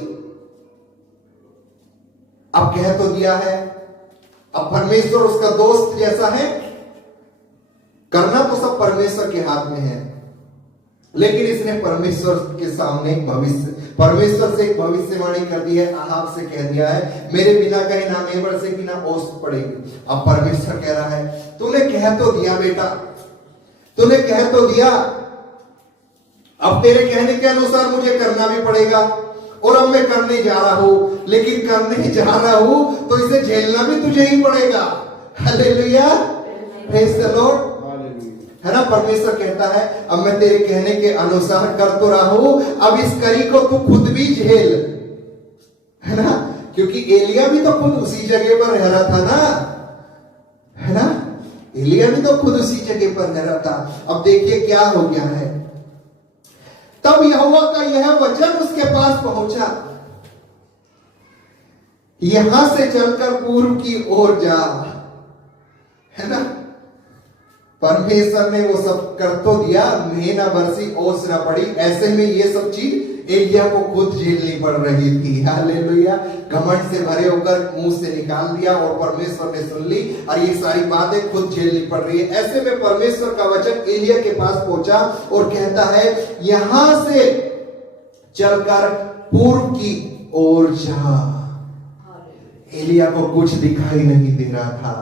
अब कह तो दिया है, अब परमेश्वर उसका दोस्त जैसा है, करना तो सब परमेश्वर के हाथ में है। लेकिन इसने परमेश्वर के सामने भविष्य, परमेश्वर से एक भविष्यवाणी कर दी है, आहाब से कह दिया है मेरे बिना कहीं ना मेवर से कि ना ओस पड़ेगी। अब परमेश्वर कह रहा है तूने कह तो दिया बेटा, तूने कह तो दिया, अब तेरे कहने के अनुसार मुझे करना भी पड़ेगा और अब मैं करने जा रहा हूं, लेकिन करने जा रहा हूं तो इसे झेलना भी तुझे ही पड़ेगा। हालेलुया, प्रेज द लॉर्ड, है ना। परमेश्वर कहता है अब मैं तेरे कहने के अनुसार कर तो रहा हूं, अब इस करी को तू खुद भी झेल, है ना, क्योंकि एलिया भी तो खुद उसी जगह पर रह रहा था ना, है ना, एलिया भी तो खुद उसी जगह पर रह रहा था। अब देखिए क्या हो गया है, तब यहोवा का यह वचन उसके पास पहुंचा, यहां से चलकर पूर्व की ओर जा, है ना। परमेश्वर ने वो सब कर तो दिया, महीना बरसी ओस ना पड़ी, ऐसे में ये सब चीज एलिया को खुद झेलनी पड़ रही थी। हालेलुया, घमंड से भरे होकर मुंह से निकाल दिया और परमेश्वर ने सुन ली और ये सारी बातें खुद झेलनी पड़ रही है। ऐसे में परमेश्वर का वचन एलिया के पास पहुंचा और कहता है यहां से चलकर पूर्व की ओर जा। एलिया को कुछ दिखाई नहीं दे रहा था,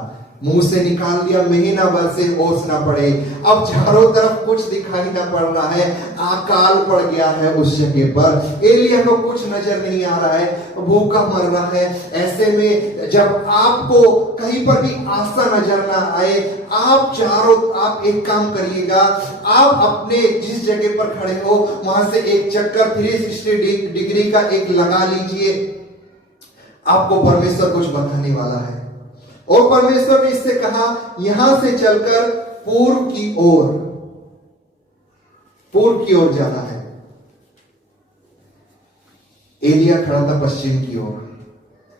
मुंह से निकाल दिया, महीना भर से ओस ना पड़े, अब चारों तरफ कुछ दिखाई ना पड़ रहा है, अकाल पड़ गया है उस जगह पर, एलिया को कुछ नजर नहीं आ रहा है, भूखा मर रहा है। ऐसे में जब आपको कहीं पर भी आशा नजर ना आए, आप एक काम करिएगा, आप अपने जिस जगह पर खड़े हो वहां से एक चक्कर 360 डिग्री का एक लगा लीजिए, आपको परमेश्वर कुछ बताने वाला है। और परमेश्वर ने इससे कहा यहां से चलकर पूर्व की ओर जाना है। एलिया खड़ा था पश्चिम की ओर,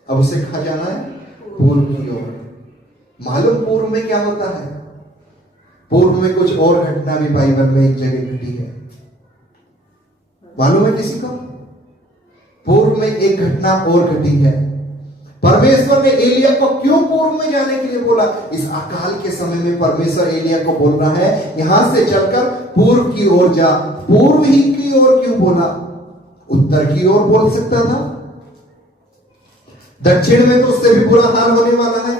अब उसे कहां जाना है? पूर्व की ओर। मालूम पूर्व में क्या होता है? पूर्व में कुछ और घटना भी बाइबल में एक जगह घटी है, मालूम है किसी को? पूर्व में एक घटना और घटी है। परमेश्वर ने एलिया को क्यों पूर्व में जाने के लिए बोला? इस अकाल के समय में परमेश्वर एलिया को बोल रहा है यहां से चलकर पूर्व की ओर जा। पूर्व ही की ओर क्यों बोला? उत्तर की ओर बोल सकता था, दक्षिण में तो उससे भी बुरा हाल होने वाला है।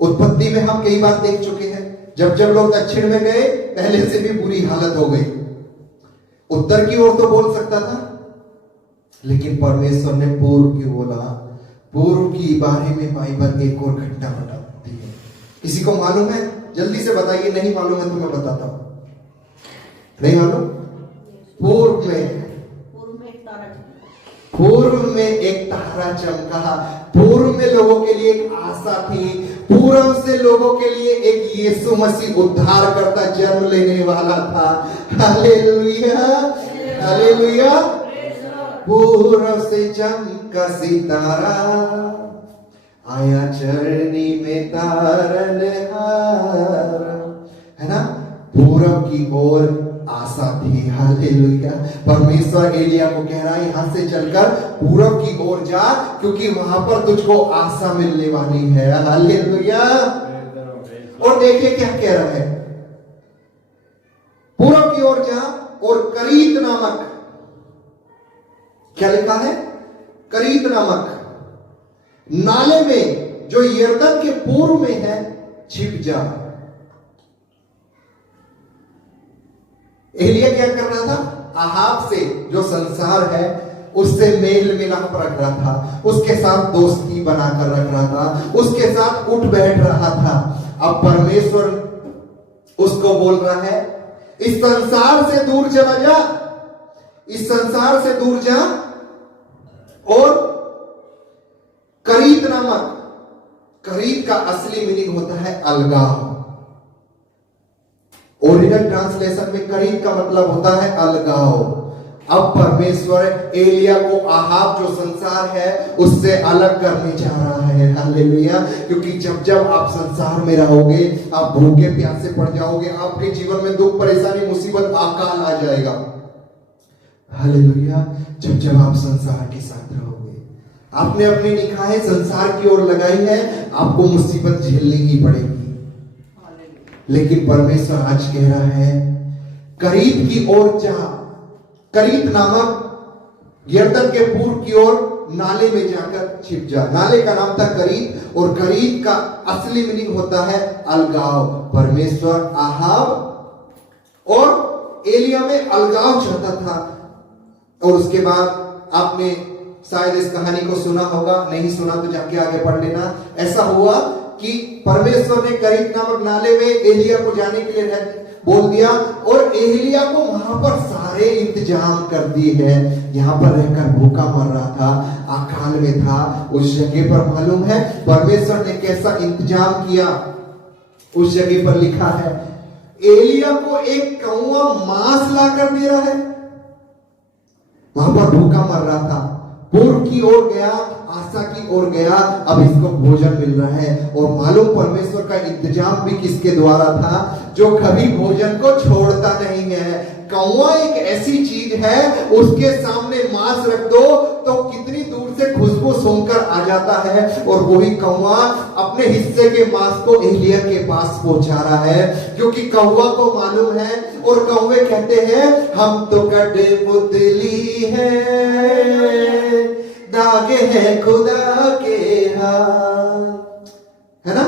उत्पत्ति में हम कई बार देख चुके हैं, जब जब लोग दक्षिण में गए पहले से भी बुरी हालत हो गई। उत्तर की ओर तो बोल सकता था, लेकिन परमेश्वर ने पूर्व की बोला। पूर्व की बारे में बाइबल एक और घटना बताती है। किसी को मालूम है? जल्दी से बताइए, नहीं मालूम है तो मैं बताता हूं। नहीं मालूम? पूर्व में एक तारा चमका। पूर्व में लोगों के लिए एक आशा थी, पूर्व से लोगों के लिए एक यीशु मसीह उद्धार करता जन्म लेने वाला था। Hallelujah, hallelujah. पूर्व से चमका सितारा, आया चरनी में तारनहार, है ना। पूर्व की ओर आशा थी। हालेलुया। परमेश्वर एलिया को कह रहा है यहां से चलकर पूर्व की ओर जा, क्योंकि वहां पर तुझको आशा मिलने वाली है। हालेलुया। और देखिए क्या कह रहा है, पूर्व की ओर जा और करीत नामक, क्या लिखा है? करीत नामक नाले में जो यरदन के पूर्व में है छिप जा। एलिया क्या कर रहा था? आहाब से जो संसार है उससे मेल मिलाप रख रहा था, उसके साथ दोस्ती बनाकर रख रहा था, उसके साथ उठ बैठ रहा था। अब परमेश्वर उसको बोल रहा है इस संसार से दूर चला जा, इस संसार से दूर जा और करीत नामक, करीत का असली मीनिंग होता है अलगाव। ओरिजिनल ट्रांसलेशन में करीत का मतलब होता है अलगाव। अब परमेश्वर एलिया को आहाब जो संसार है उससे अलग करने जा रहा है। हालेलुया। क्योंकि जब जब आप संसार में रहोगे आप भूखे प्यासे पड़ जाओगे, आपके जीवन में दुख परेशानी मुसीबत अकाल आ जाएगा। हालेलुया। जब जब आप संसार के साथ रहोगे, आपने अपनी निगाहें संसार की ओर लगाई है, आपको मुसीबत झेलनी ही पड़ेगी। लेकिन परमेश्वर आज कह रहा है करीब की ओर जा। करीब नामक यरदन के पूर्व की ओर नाले में जाकर छिप जा। नाले का नाम था करीत, और करीत का असली मीनिंग होता है अलगाव। परमेश्वर आहाब और एलिया में अलगाव चाहता था। और उसके बाद आपने शायद इस कहानी को सुना होगा, नहीं सुना तो जाके आगे पढ़ लेना। ऐसा हुआ कि परमेश्वर ने करीत नामक नाले में एलिया को जाने के लिए बोल दिया, और एलिया को वहां पर सारे इंतजाम कर दिए हैं। यहाँ पर रहकर भूखा मर रहा था, अकाल में था। उस जगह पर मालूम है परमेश्वर ने कैसा इंतजाम किया। उस जगह पर लिखा है एलिया को एक कौवा मांस ला कर दे रहा है। वहां पर भूखा मर रहा था, पूर्व की ओर गया, आशा की ओर गया, अब इसको भोजन मिल रहा है। और मालूम परमेश्वर का इंतजाम भी किसके द्वारा था, जो कभी भोजन को छोड़ता नहीं है। कौवा एक ऐसी चीज है, उसके सामने मांस रख दो तो कितनी दूर से खुशबू सूंघकर आ जाता है, और वही कौवा अपने हिस्से के मांस को एलिया के पास पहुंचा रहा है, क्योंकि कौवा को मालूम है। और कौवे कहते हैं हम तो कटे पुतली है, दागे हैं खुदा के हाथ, है ना।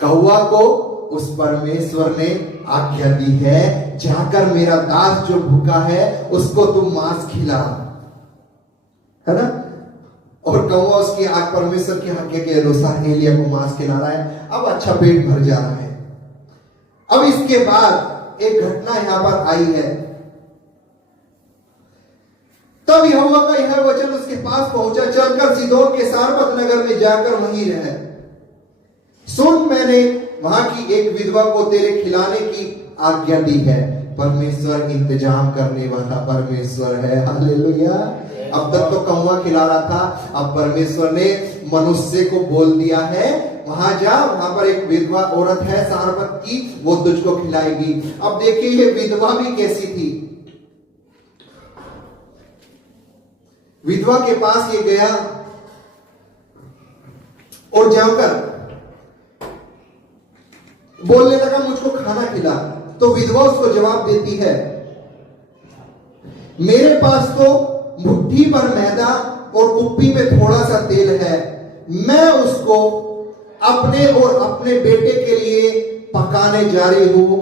कौवा को उस परमेश्वर ने आज्ञा दी है, जाकर मेरा दास जो भूखा है उसको तुम मांस खिला, है ना। और कौवा उसकी आग परमेश्वर की आज्ञा के अनुसार एलिया को मांस खिला रहा है। अब अच्छा पेट भर जा रहा है। अब इसके बाद एक घटना यहां पर आई है। तब यहोवा का यह वचन उसके पास पहुंचा, चलकर सीदोन के सारपत नगर में जाकर वहीं रह। सुन, मैंने वहां की एक विधवा को तेरे खिलाने की आज्ञा दी है। परमेश्वर इंतजाम करने वाला परमेश्वर है, हालेलुया। अब तक तो कौवा खिला रहा था, अब परमेश्वर ने मनुष्य को बोल दिया है वहां जा, वहां पर एक विधवा औरत है सारपत की, वो तुझको खिलाएगी। अब देखिए ये विधवा भी कैसी थी। विधवा के पास ये गया और जाकर बोलने लगा मुझको खाना खिला। तो विधवा उसको जवाब देती है मेरे पास तो मुट्ठी भर मैदा और कुप्पी में थोड़ा सा तेल है, मैं उसको अपने और अपने बेटे के लिए पकाने जा रही हूं,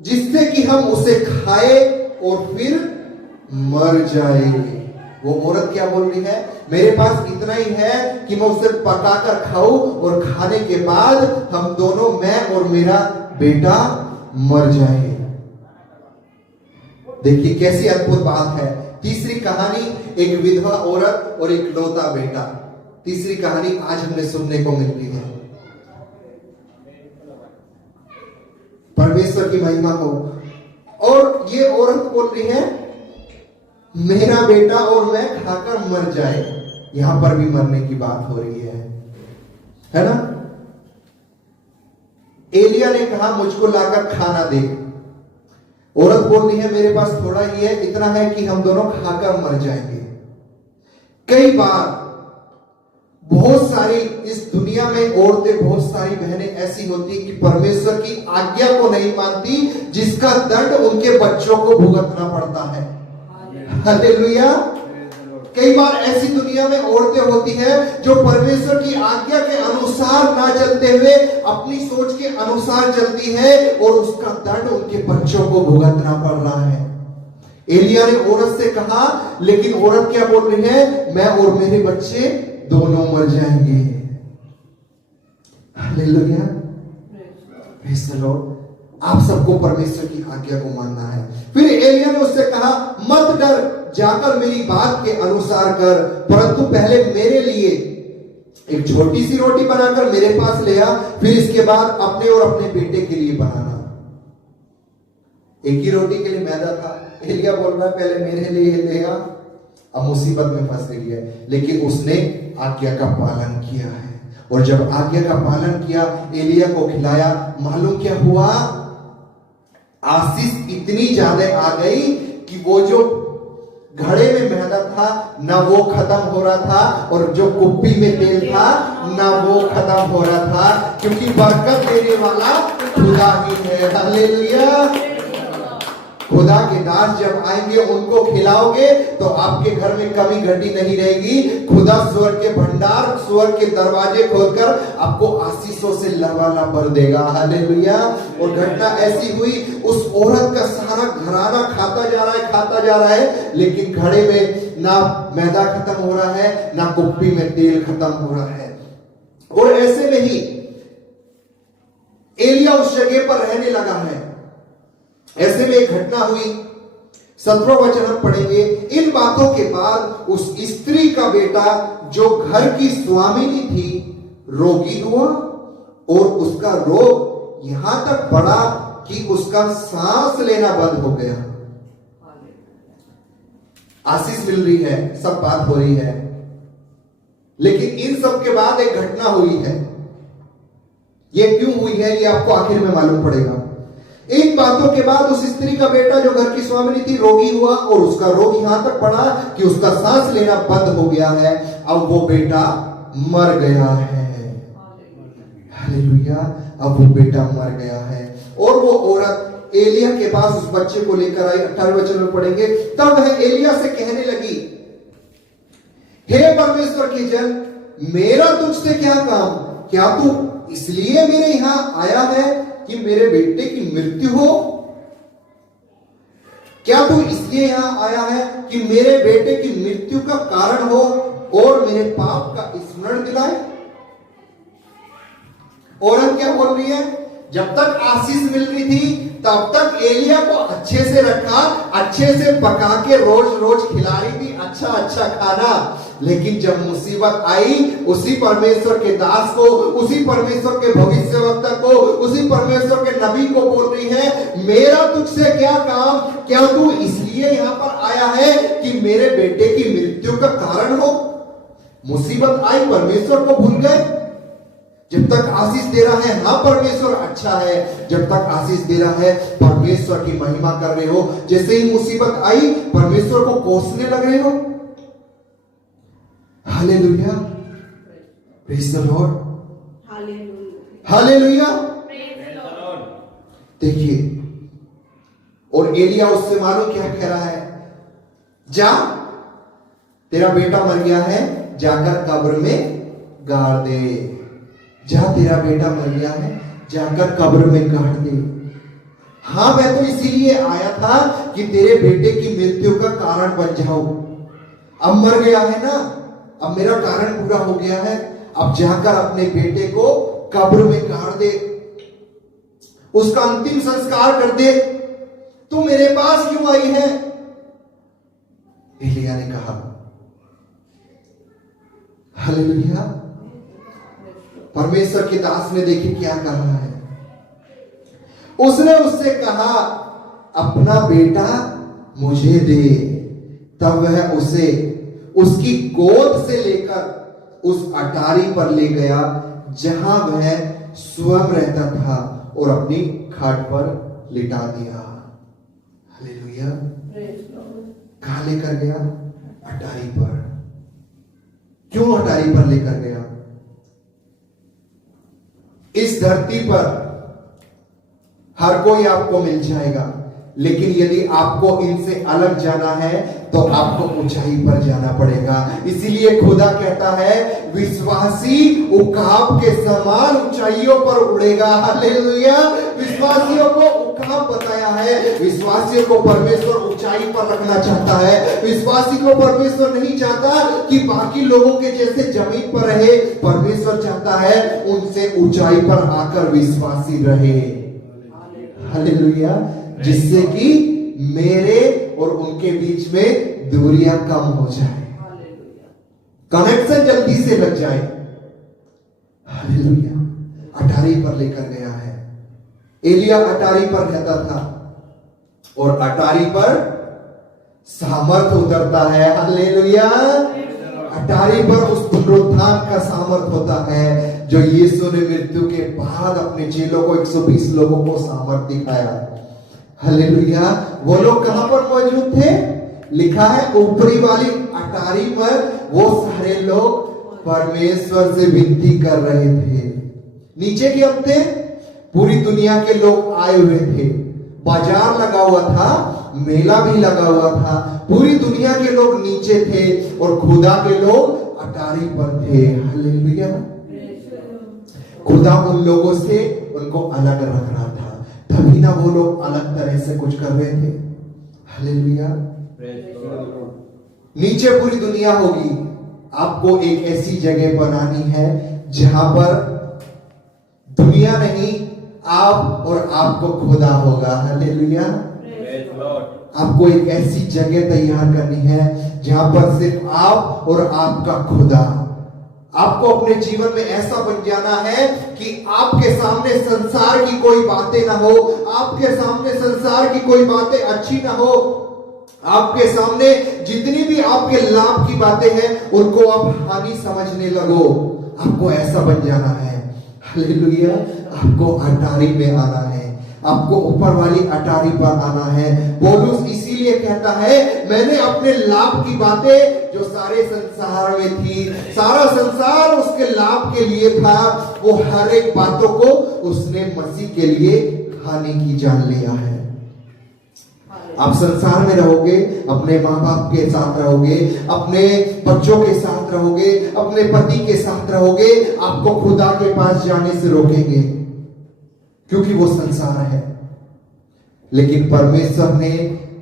जिससे कि हम उसे खाए और फिर मर जाए। वो औरत क्या बोल रही है, मेरे पास इतना ही है कि मैं उसे पकाकर खाऊं और खाने के बाद हम दोनों, मैं और मेरा बेटा, मर जाए। देखिए कैसी अद्भुत बात है। तीसरी कहानी, एक विधवा औरत और एक लौता बेटा। तीसरी कहानी आज हमें सुनने को मिलती है। परमेश्वर की महिमा हो। और ये औरत बोल रही है मेरा बेटा और मैं खाकर मर जाए। यहां पर भी मरने की बात हो रही है ना। एलिया ने कहा मुझको लाकर खाना दे। औरत बोल रही है मेरे पास थोड़ा ही है, इतना है कि हम दोनों खाकर मर जाएंगे। कई बार बहुत सारी इस दुनिया में औरतें, बहुत सारी बहनें ऐसी होती कि परमेश्वर की आज्ञा को नहीं मानती, जिसका दंड उनके बच्चों को भुगतना पड़ता है। हालेलुया। कई बार ऐसी दुनिया में औरतें होती हैं जो परमेश्वर की आज्ञा के अनुसार ना चलते हुए अपनी सोच के अनुसार चलती है, और उसका दंड उनके बच्चों को भुगतना पड़ रहा है। एलिया ने औरत से कहा, लेकिन औरत क्या बोल रही है, मैं और मेरे बच्चे दोनों मर जाएंगे। हालेलुया। Praise the Lord. आप सबको परमेश्वर की आज्ञा को मानना है। फिर एलिया ने उससे कहा मत डर, जाकर मेरी बात के अनुसार कर, परंतु पहले मेरे लिए एक छोटी सी रोटी बनाकर मेरे पास ले आ, फिर इसके बाद अपने और अपने बेटे के लिए बनाना। एक ही रोटी के लिए मैदा था। एलिया बोल रहा है पहले मेरे लिए ले आ। अब मुसीबत में फंस गई है, लेकिन उसने आज्ञा का पालन किया है। और जब आज्ञा का पालन किया, एलिया को खिलाया, मालूम क्या हुआ, आशीष इतनी ज्यादा आ गई कि वो जो घड़े में मैदा था ना वो खत्म हो रहा था, और जो कुप्पी में तेल था ना वो खत्म हो रहा था, क्योंकि बरकत देने वाला खुदा ही है। हालेलुया। खुदा के दास जब आएंगे उनको खिलाओगे तो आपके घर में कमी घटी नहीं रहेगी। खुदा स्वर्ग के भंडार, स्वर्ग के दरवाजे खोलकर आपको आशीषों से लबालब भर देगा। हालेलुया। और घटना ऐसी हुई, उस औरत का सारा घराना खाता जा रहा है, लेकिन घड़े में ना मैदा खत्म हो रहा है, ना कुप्पी में तेल खत्म हो रहा है। और ऐसे में ही एलिया उस जगह पर रहने लगा है। ऐसे में एक घटना हुई, 17वां वचन हम पढ़ेंगे। इन बातों के बाद उस स्त्री का बेटा जो घर की स्वामिनी थी रोगी हुआ, और उसका रोग यहां तक बढ़ा कि उसका सांस लेना बंद हो गया। आशीष मिल रही है, सब बात हो रही है, लेकिन इन सब के बाद एक घटना हुई है। यह क्यों हुई है, यह आपको आखिर में मालूम पड़ेगा। इन बातों के बाद उस स्त्री का बेटा जो घर की स्वामिनी थी रोगी हुआ, और उसका रोग यहां तक बढ़ा कि उसका सांस लेना बंद हो गया है। अब वो बेटा मर गया है। हालेलुया। अब वो बेटा मर गया है। और वो औरत एलिया के पास उस बच्चे को लेकर आई। 18वें वचन में पढ़ेंगे। तब वह एलिया से कहने लगी, हे परमेश्वर के जन, मेरा तुझसे क्या काम? क्या तू इसलिए मेरे यहां आया है कि मेरे बेटे की मृत्यु हो? क्या तू इसलिए यहां आया है कि मेरे बेटे की मृत्यु का कारण हो और मेरे पाप का स्मरण दिलाए? औरत क्या बोल रही है? जब तक आशीष मिल रही थी तब तक एलिया को अच्छे से रखा, अच्छे से पका के रोज रोज खिला रही थी अच्छा खाना। लेकिन जब मुसीबत आई, उसी परमेश्वर के दास को, उसी परमेश्वर के भविष्यवक्ता को, उसी परमेश्वर के नबी को बोल रही है, मेरा तुझसे क्या काम? क्या तू इसलिए यहां पर आया है कि मेरे बेटे की मृत्यु का कारण हो? मुसीबत आई, परमेश्वर को भूल गए। जब तक आशीष दे रहा है, हाँ परमेश्वर अच्छा है, जब तक आशीष दे रहा है परमेश्वर की महिमा कर रहे हो। जैसे ही मुसीबत आई, परमेश्वर को कोसने लग रहे हो। Hallelujah, praise the Lord, hallelujah. देखिए, और एलिया उससे मालूम क्या कह रहा है? जा, तेरा बेटा मर गया है, जाकर कब्र में गाड़ दे। जा, तेरा बेटा मर गया है, जाकर कब्र में गाड़ दे। हाँ, मैं तो इसीलिए आया था कि तेरे बेटे की मृत्यु का कारण बन जाऊं। अब मर गया है ना, अब मेरा कारण पूरा हो गया है। अब जाकर अपने बेटे को कब्र में गाड़ दे, उसका अंतिम संस्कार कर दे। तू मेरे पास क्यों आई है? एलिया ने कहा। हालेलुया। परमेश्वर के दास ने देखिए क्या कहा है। उसने उससे कहा, अपना बेटा मुझे दे। तब वह उसे उसकी गोद से लेकर उस अटारी पर ले गया जहां वह स्वयं रहता था, और अपनी खाट पर लिटा दिया। हालेलुया। कहां लेकर गया? अटारी पर। क्यों अटारी पर लेकर गया? इस धरती पर हर कोई आपको मिल जाएगा, लेकिन यदि आपको इनसे अलग जाना है तो आपको ऊंचाई पर जाना पड़ेगा। इसीलिए खुदा कहता है, विश्वासी उकाब के समान ऊंचाइयों पर उड़ेगा। हालेलुया। विश्वासियों को उकाब बताया है। विश्वासियों को परमेश्वर ऊंचाई पर रखना चाहता है। विश्वासी को परमेश्वर नहीं चाहता कि बाकी लोगों के जैसे जमीन पर रहे। परमेश्वर चाहता है उनसे ऊंचाई पर आकर विश्वासी रहे। हालेलुया। जिससे कि मेरे और उनके बीच में दूरियां कम हो जाए, कनेक्शन जल्दी से लग जाए। हालेलुया। अटारी पर लेकर गया है। एलिया अटारी पर रहता था, और अटारी पर सामर्थ उतरता है। हालेलुया। अटारी पर उस पुनरुत्थान का सामर्थ होता है जो यीशु ने मृत्यु के बाद अपने चेलों को, 120 लोगों को सामर्थ दिखाया। हालेलुया। वो लोग कहां पर मौजूद थे? लिखा है ऊपरी वाली अटारी पर वो सारे लोग परमेश्वर से विनती कर रहे थे। नीचे की हम थे, पूरी दुनिया के लोग आए हुए थे, बाजार लगा हुआ था, मेला भी लगा हुआ था। पूरी दुनिया के लोग नीचे थे और खुदा के लोग अटारी पर थे। हालेलुया। खुदा उन लोगों से उनको अलग रख रहा था, तभी ना वो लोग अलग तरह से कुछ कर रहे थे। हालेलुया। नीचे पूरी दुनिया होगी, आपको एक ऐसी जगह बनानी है जहां पर दुनिया नहीं, आप और आपको खुदा होगा। हालेलुया। आपको एक ऐसी जगह तैयार करनी है जहां पर सिर्फ आप और आपका खुदा। आपको अपने जीवन में ऐसा बन जाना है कि आपके सामने संसार की कोई बातें ना हो, आपके सामने संसार की कोई बातें अच्छी ना हो, आपके सामने जितनी भी आपके लाभ की बातें हैं उनको आप हानि समझने लगो। आपको ऐसा बन जाना है। हालेलुया। आपको अटारी में आना है, आपको ऊपर वाली अटारी पर आना है। पौलुस इसीलिए कहता है, मैंने अपने लाभ की बातें जो सारे संसार में थी, सारा संसार उसके लाभ के लिए था, वो हर एक बातों को उसने मसीह के लिए हानि की जान लिया है। आप संसार में रहोगे, अपने माँ बाप के साथ रहोगे, अपने बच्चों के साथ रहोगे, अपने पति के साथ रहोगे, आपको खुदा के पास जाने से रोकेंगे क्योंकि वो संसार है। लेकिन परमेश्वर ने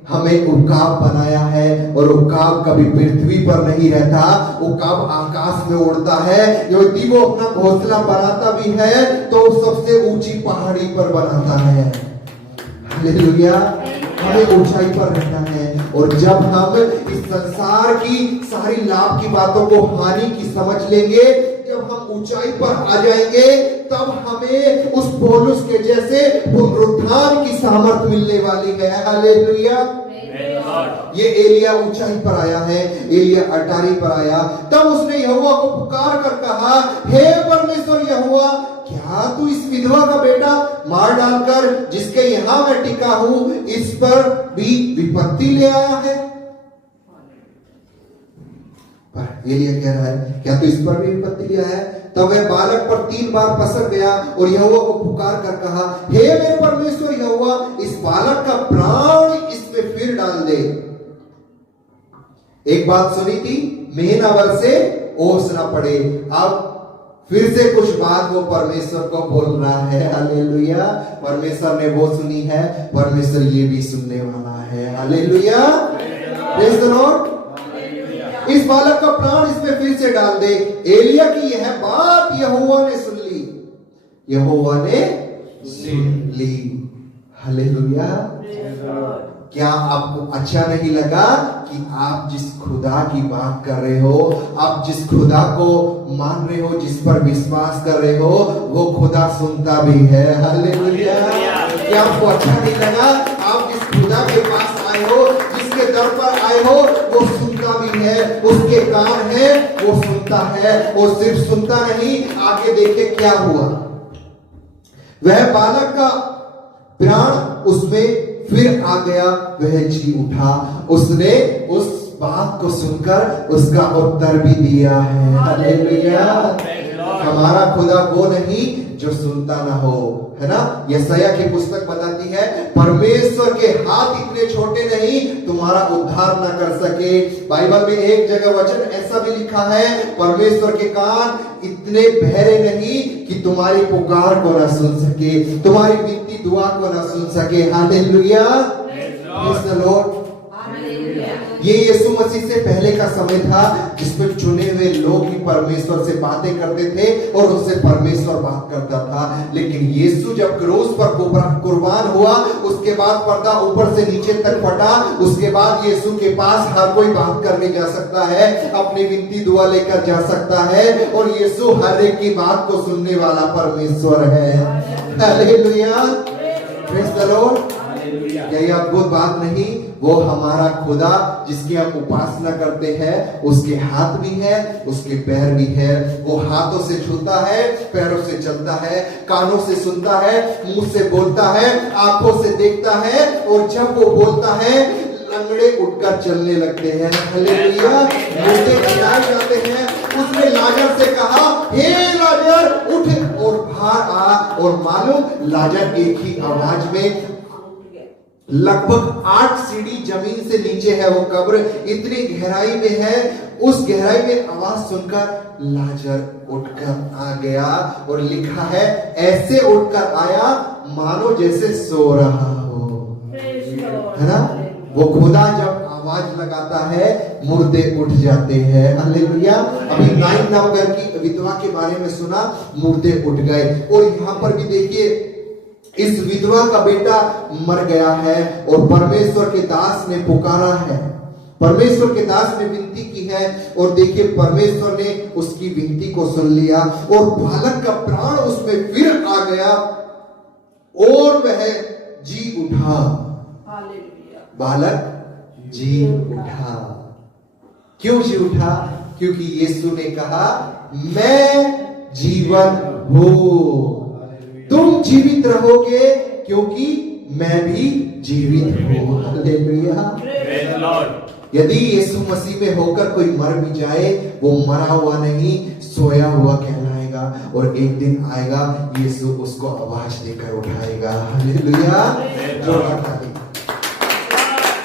हमें उकाब बनाया है और उकाब कभी पृथ्वी पर नहीं रहता, उकाब आकाश में उड़ता है। यदि वो अपना घोंसला बनाता भी है तो सबसे ऊंची पहाड़ी पर बनाता है। हालेलुया। हमें ऊंचाई पर रहना है और जब हम इस संसार की सारी लाभ की बातों को हानि की समझ लेंगे, जब हम ऊंचाई पर आ जाएंगे, तब हमें उस पौलुस के जैसे पुनरुत्थान की सामर्थ मिलने वाली है। हालेलुया। ये एलिया ऊंचाई पर आया है, एलिया अटारी पर आया, तब उसने यहोवा को पुकार कर कहा, हे परमेश्वर यहोवा, क्या तू इस विधवा का बेटा मार डालकर जिसके यहां मैं टिका हूं, इस पर भी विपत्ति ले आया है? पर एलिया कह रहा है, क्या तू इस पर भी विपत्ति ले आया है? तब वह बालक पर 3 बार पसर गया और यहोवा को पुकार कर कहा, हे मेरे परमेश्वर यहोवा, इस बालक का प्राण इसमें फिर डाल दे। एक बात सुनी थी, महीना भर से ओस ना पड़े। अब फिर से कुछ बात वो परमेश्वर को बोल रहा है। हालेलुया। परमेश्वर ने वो सुनी है, परमेश्वर ये भी सुनने वाला है। हालेलुया। Praise the Lord. इस बालक का प्राण इसमें फिर से डाल दे। एलिया की यह बात यहोवा ने सुन ली, यहोवा ने सुन ली। हालेलुया। क्या आपको अच्छा नहीं लगा कि आप जिस खुदा की बात कर रहे हो, आप जिस खुदा को मान रहे हो, जिस पर विश्वास कर रहे हो, वो खुदा सुनता भी है? हालेलुया। क्या आपको अच्छा नहीं लगा? आप जिस खुदा के पास आए हो, जिसके दर पर आए हो, वो सुनता भी है, उसके कान है, वो सुनता है। वो सिर्फ सुनता नहीं, आगे देखे क्या हुआ। वह बालक का प्राण उसमें फिर आ गया, वह जी उठा। उसने उस बात को सुनकर उसका उत्तर भी दिया है। हालेलुया। हमारा खुदा वो नहीं जो सुनता ना हो, है ना। यशायाह की पुस्तक बताती है, परमेश्वर के हाथ इतने छोटे नहीं तुम्हारा उद्धार ना कर सके। बाइबल में एक जगह वचन ऐसा भी लिखा है, परमेश्वर के कान इतने बहरे नहीं कि तुम्हारी पुकार को ना सुन सके, तुम्हारी विनती दुआ को ना सुन सके। हालेलुया। Praise the Lord. ये यीशु मसीह से पहले का समय था जिसमें चुने हुए लोग ही परमेश्वर से बातें करते थे और उससे परमेश्वर बात करता था। लेकिन यीशु जब क्रूस पर कुर्बान हुआ, उसके बाद पर्दा ऊपर से नीचे तक फटा। उसके बाद यीशु के पास हर कोई बात करने जा सकता है, अपनी विनती दुआ लेकर जा सकता है, और यीशु हर एक की बात को सुनने वाला परमेश्वर है। हालेलुया। Praise the Lord. यही अद्भुत बात नहीं, वो हमारा खुदा जिसकी हम उपासना करते हैं, उसके हाथ भी है, उसके पैर भी है। वो हाथों से छूता है, पैरों से चलता है, कानों से सुनता है, मुंह से बोलता है, आंखों से देखता है, और जब वो बोलता है लंगड़े उठकर चलने लगते हैं। हालेलुया। मुर्दे जिलाए जाते हैं। उसने लाजर से कहा, हे लाजर उठ और बाहर आ, और मालूम लाजर एक ही आवाज में लगभग 8 सीढ़ी जमीन से नीचे है वो कब्र, इतनी गहराई में है। उस गहराई में आवाज सुनकर लाजर उठकर आ गया और लिखा है ऐसे उठकर आया मानो जैसे सो रहा हो, है ना। वो खुदा जब आवाज लगाता है मुर्दे उठ जाते हैं। हालेलुया। अभी नाइन नगर की विधवा के बारे में सुना, मुर्दे उठ गए। और यहाँ पर भी देखिए इस विधवा का बेटा मर गया है और परमेश्वर के दास ने पुकारा है, परमेश्वर के दास ने विनती की है और देखिए परमेश्वर ने उसकी विनती को सुन लिया और बालक का प्राण उसमें फिर आ गया और वह जी उठा। बालक जी उठा। क्यों जी उठा? क्योंकि यीशु ने कहा मैं जीवन हूं, तुम जीवित रहोगे क्योंकि मैं भी जीवित हूं। हालेलुया। यदि यीशु मसीह में होकर कोई मर भी जाए वो मरा हुआ नहीं, सोया हुआ कहलाएगा और एक दिन आएगा यीशु उसको आवाज देकर उठाएगा। हालेलुया।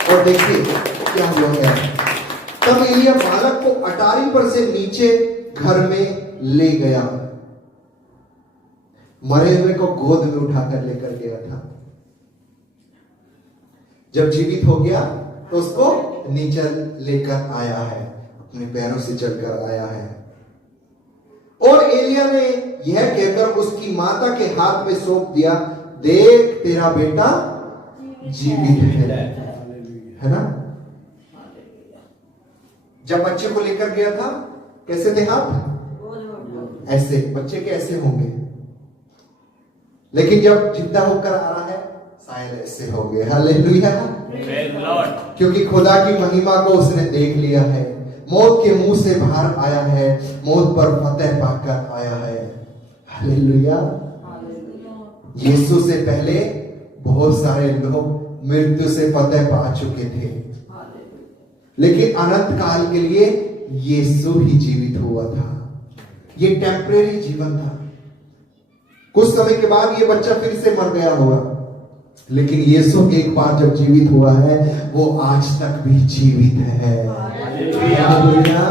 और देखिए क्या हुआ है, तब एलिय्याह बालक को अटारी पर से नीचे घर में ले गया, मरे हुए को गोद में उठाकर लेकर गया था। जब जीवित हो गया तो उसको नीचे लेकर आया है, अपने पैरों से चलकर आया है। और एलिय्याह ने यह कहकर उसकी माता के हाथ में सौंप दिया, देख तेरा बेटा जीवित है ना। जब बच्चे को लेकर गया था कैसे थे हाथ? ऐसे, बच्चे के ऐसे होंगे, लेकिन जब जिंदा होकर आ रहा है शायद ऐसे होंगे। हालेलुया। क्योंकि खुदा की महिमा को उसने देख लिया है, मौत के मुंह से बाहर आया है, मौत पर फतेह पाकर आया है। हालेलुया। यीशु से पहले बहुत सारे लोग मृत्यु से फतेह पा चुके थे, लेकिन अनंत काल के लिए यीशु ही जीवित हुआ था। ये टेम्परेरी जीवन था, कुछ समय के बाद ये बच्चा फिर से मर गया होगा, लेकिन यीशु एक बार जब जीवित हुआ है वो आज तक भी जीवित है। हालेलुया।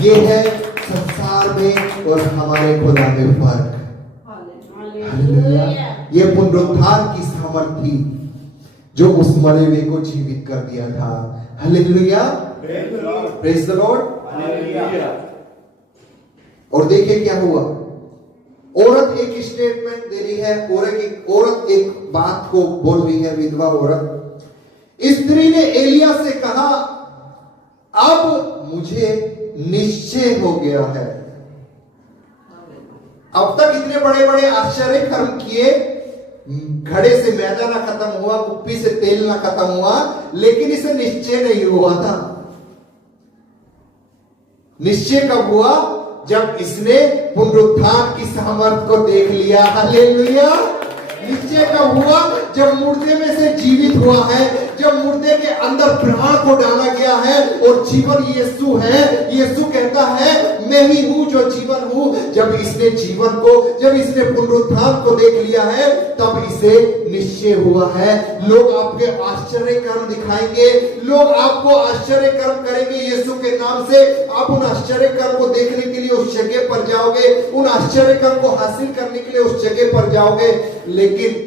ये है संसार में और हमारे खुदा में फर्क। हालेलुया। ये पुनरुत्थान की सामर्थ थी जो उस मरे हुए को जीवित कर दिया था। हालेलुया। Praise the Lord. और देखिए क्या हुआ, औरत एक स्टेटमेंट दे रही है, औरत एक बात को बोल रही है, विधवा औरत। स्त्री ने एलिय्याह से कहा अब मुझे निश्चय हो गया है। अब तक इतने बड़े बड़े आश्चर्य कर्म किए, घड़े से मैदा ना खत्म हुआ, कुप्पी से तेल ना खत्म हुआ, लेकिन इसे निश्चय नहीं हुआ था। निश्चय कब हुआ? जब इसने पुनरुत्थान की सामर्थ को देख लिया। हालेलुया। निश्चय कब हुआ? जब मुर्दे में से जीवित हुआ है, जब मुर्दे के अंदर प्राण को डाला गया है और जीवन यीशु है। यीशु कहता है मैं ही हूं जो जीवन हूं। जब इसने जीवन को, जब इसने पुनरुत्थान को देख लिया है, तब इसे निश्चय हुआ है। लोग आपके आश्चर्य कर्म दिखाएंगे, लोग आपको आश्चर्य कर्म करेंगे यीशु के नाम से। आप उन आश्चर्य कर्म को देखने के लिए उस जगह पर जाओगे, उन आश्चर्य कर्म को हासिल करने के लिए उस जगह पर जाओगे, लेकिन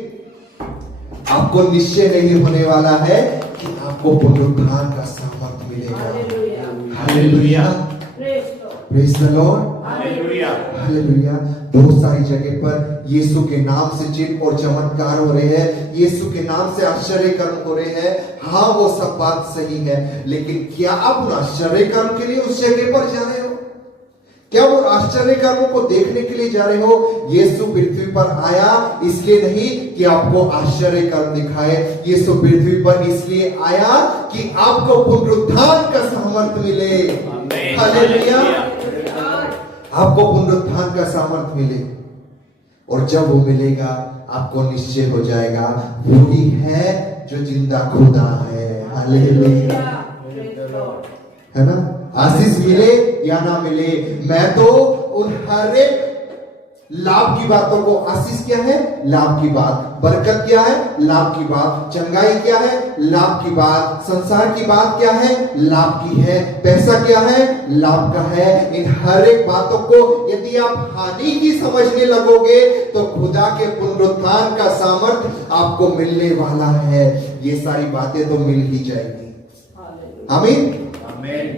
आपको निश्चय नहीं होने वाला है कि आपको पुनरुत्थान का सामर्थ मिलेगा। Hallelujah. Praise the Lord. Hallelujah. Hallelujah. बहुत सारी जगह पर यीशु के नाम से चिन्ह और चमत्कार हो रहे हैं, यीशु के नाम से आश्चर्य कर्म हो रहे हैं। हाँ, वो सब बात सही है, लेकिन क्या आप उन आश्चर्य कर्म के लिए उस जगह पर जा रहे हो? क्या वो आश्चर्य कर्मों को देखने के लिए जा रहे हो? यीशु पृथ्वी पर आया इसलिए नहीं कि आपको आश्चर्य कर्म दिखाए, यीशु पृथ्वी पर इसलिए आया कि आपको पुनरुत्थान का सामर्थ मिले। हालेलुया। आपको पुनरुत्थान का सामर्थ मिले, और जब वो मिलेगा आपको निश्चय हो जाएगा वही है जो जिंदा खुदा है। हालेलुया। है ना? आशीष मिले या ना मिले, मैं तो उन हर एक लाभ की बातों को, आशीष क्या है? लाभ की बात। बरकत क्या है? लाभ की बात। चंगाई क्या है? लाभ की बात। संसार की बात क्या है? लाभ की है। पैसा क्या है? लाभ का है। इन हर एक बातों को यदि आप हानि की समझने लगोगे तो खुदा के पुनरुत्थान का सामर्थ्य आपको मिलने वाला है। ये सारी बातें तो मिल ही जाएगी। आमीन। आमीन।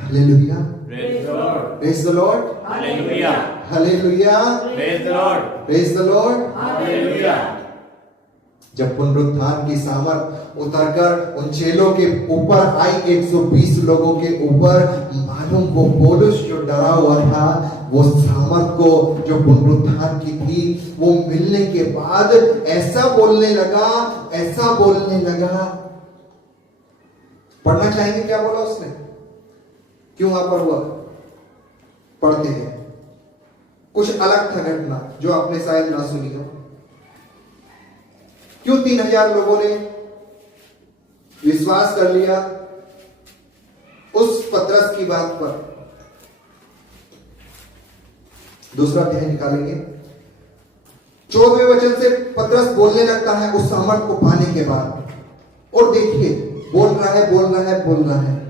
Hallelujah. Praise the Lord. Praise the Lord. Hallelujah. Hallelujah. Praise the Lord. Praise the Lord. Hallelujah. जब पुनरुत्थान की सामर्थ उतरकर उन चेलों के ऊपर आई, 120 लोगों के ऊपर, मालूम वो पौलुस जो डरा हुआ था, वो सामर्थ को जो पुनरुत्थान की थी, वो मिलने के बाद ऐसा बोलने लगा, ऐसा बोलने लगा। पढ़ना चाहेंगे क्या बोला उसने? क्यों वहां पर हुआ? पढ़ते हैं। कुछ अलग था घटना जो आपने शायद ना सुनी हो। क्यों 3000 लोगों ने विश्वास कर लिया उस पतरस की बात पर? दूसरा अध्याय निकालेंगे। 14वें वचन से पतरस बोलने लगता है उस सामर्थ को पाने के बाद, और देखिए बोल रहा है, बोल रहा है, बोल रहा है।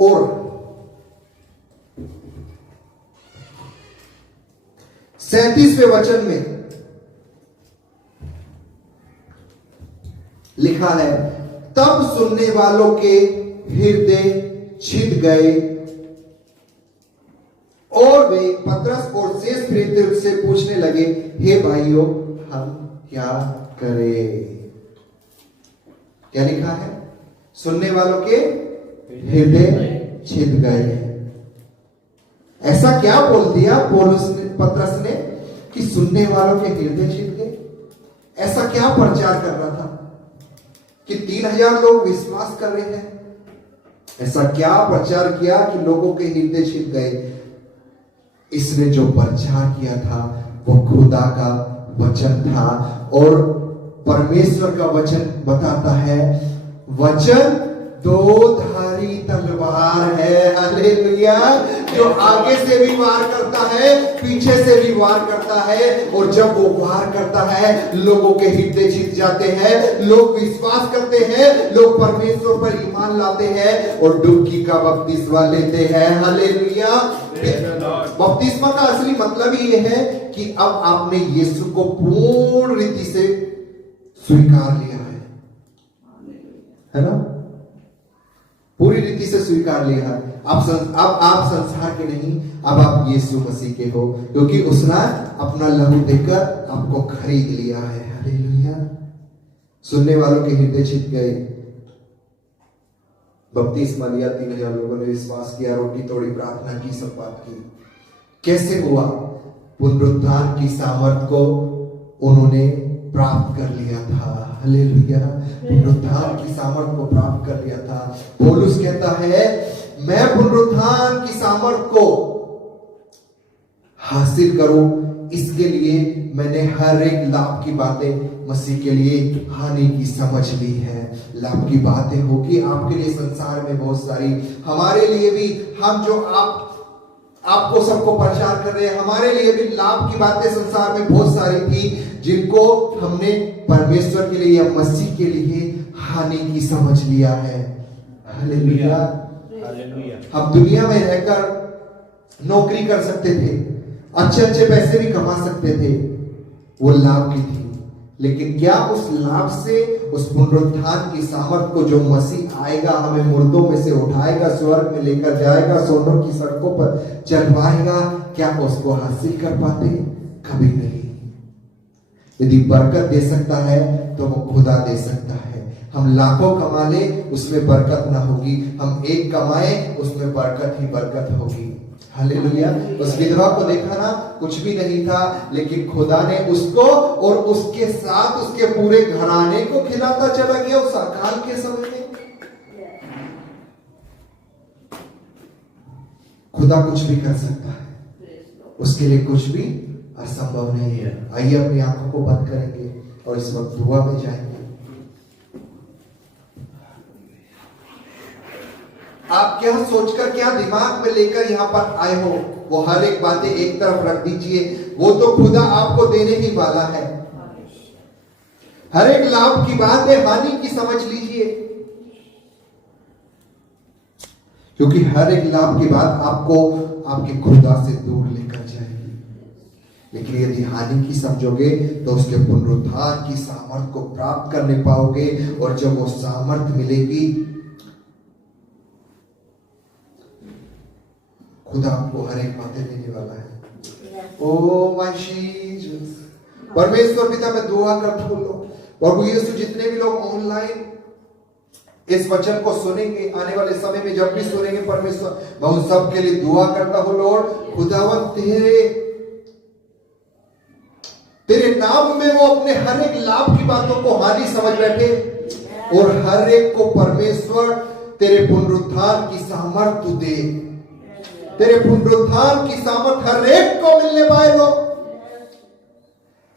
और 37वें वचन में लिखा है, तब सुनने वालों के हृदय छिद गए और वे पतरस और शेष प्रेरितों से पूछने लगे, हे भाइयों, हम क्या करें? क्या लिखा है? सुनने वालों के हृदय छिद गए। ऐसा क्या बोल दिया पौलुस ने, पतरस ने, कि सुनने वालों के हृदय छिद गए? ऐसा क्या प्रचार कर रहा था कि 3000 लोग विश्वास कर रहे हैं? ऐसा क्या प्रचार किया कि लोगों के हृदय छिद गए? इसने जो प्रचार किया था वो खुदा का वचन था, और परमेश्वर का वचन बताता है, वचन दो धारी तलवार है। हालेलुया। जो आगे से भी वार करता है, पीछे से भी वार करता है, और जब वो वार करता है लोगों के हृदय जीत जाते हैं, लोग विश्वास करते हैं, लोग परमेश्वर पर ईमान लाते हैं और डुबकी का बपतिस्मा लेते हैं। हालेलुया। बपतिस्मा का असली मतलब ही यह है कि अब आपने यीशु को पूर्ण रीति से स्वीकार लिया है ना? पूरी रीति से स्वीकार लिया है। अब आप संसार के नहीं, अब आप यीशु मसीह के हो, क्योंकि उसने अपना लहू देकर आपको खरीद लिया है। हालेलुया। सुनने वालों के हृदय छिद गए। बपतिस्मा लिया, 3000 लोगों ने विश्वास किया, रोटी तोड़ी, प्रार्थना की, सब बात की। कैसे हुआ? पुनरुत्थान की सामर्थ को उन्होंने प्राप्त कर लिया था। हालेलुया। पुनरुत्थान की सामर्थ को प्राप्त कर लिया था। पौलुस कहता है, मैं पुनरुत्थान की सामर्थ को हासिल करूं, इसके लिए मैंने हर एक लाभ की बातें मसीह के लिए हानि की समझ ली है। लाभ की बातें होगी आपके लिए संसार में बहुत सारी, हमारे लिए भी, हम जो आपको सबको प्रचार कर रहे हैं, हमारे लिए भी लाभ की बातें संसार में बहुत सारी थी, जिनको हमने परमेश्वर के लिए या मसीह के लिए हानि की समझ लिया है। हालेलुया। हम दुनिया में रहकर नौकरी कर सकते थे, अच्छे अच्छे पैसे भी कमा सकते थे, वो लाभ की थी। लेकिन क्या उस लाभ से, उस पुनरुत्थान की सामर्थ को जो मसीह आएगा, हमें मुर्दों में से उठाएगा, स्वर्ग में लेकर जाएगा, सोनों की सड़कों पर चलवाएगा, क्या उसको हासिल कर पाते? कभी नहीं। यदि बरकत दे सकता है तो वो खुदा दे सकता है। हम लाखों कमा ले, उसमें बरकत ना होगी। हम एक कमाए, उसमें बरकत ही बरकत होगी। हालेलुया। उस विधवा को देखा ना, कुछ भी नहीं था, लेकिन खुदा ने उसको और उसके साथ उसके पूरे घराने को खिलाता चला गया उस अकाल के समय में। खुदा कुछ भी कर सकता है, उसके लिए कुछ भी असंभव नहीं है। आइए अपनी आंखों को बंद करेंगे और इस वक्त दुआ में जाएंगे। आप क्या सोचकर, क्या दिमाग में लेकर यहाँ पर आए हो, वो हर एक बातें एक तरफ रख दीजिए। वो तो खुदा आपको देने ही वाला है। हर एक लाभ की बात है, हानि की समझ लीजिए, क्योंकि हर एक लाभ की बात आपको आपके खुदा से दूर लेकर जाएगी। लेकिन यदि हानि की समझोगे तो उसके पुनरुत्थान की सामर्थ को प्राप्त करने पाओगे, और जब वो सामर्थ मिलेगी, खुदा आपको हर एक बातें देने वाला है। ओ माय जीसस, परमेश्वर पिता मैं दुआ करता हूं लोग, प्रभु यीशु जितने भी लोग ऑनलाइन इस वचन को सुनेंगे, आने वाले समय में जब भी सुनेंगे परमेश्वर, मैं उन सब के लिए दुआ करता हूं लॉर्ड, खुदावन तेरे नाम में वो अपने हर एक लाभ की बातों को हानि समझ बैठे, और हर एक को परमेश्वर तेरे पुनरुत्थान की सामर्थ दे, तेरे पुनरुत्थान की सामर्थ हर एक को मिलने पाए लो।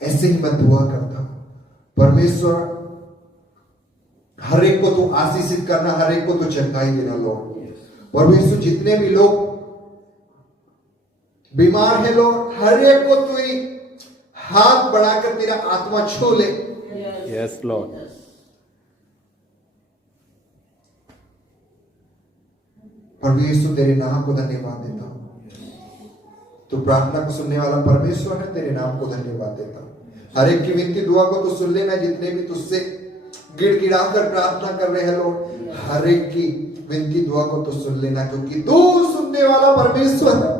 ऐसे ही मैं दुआ करता हूं परमेश्वर, हर एक को तू आशीषित करना, हर एक को तू चंगाई देना लॉर्ड। परमेश्वर जितने भी लोग बीमार हैं लॉर्ड, हर एक को तू ही हाथ बढ़ाकर तेरा आत्मा छू ले। Yes Lord. परमेश्वर तेरे नाम को धन्यवाद देता हूं, तू प्रार्थना को सुनने वाला परमेश्वर है, तेरे नाम को धन्यवाद देता हूं। हर एक की विनती दुआ को तू सुन लेना, जितने भी तुझसे गिड़गिड़ा कर प्रार्थना कर रहे हैं लोग, हर एक की विनती दुआ को तू सुन लेना, क्योंकि तू सुनने वाला परमेश्वर है।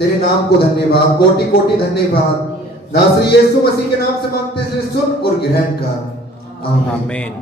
तेरे नाम को धन्यवाद, कोटि कोटि धन्यवाद। नासरी यीशु मसीह के नाम से मांगते हैं, सुन और ग्रहण कर। आमीन।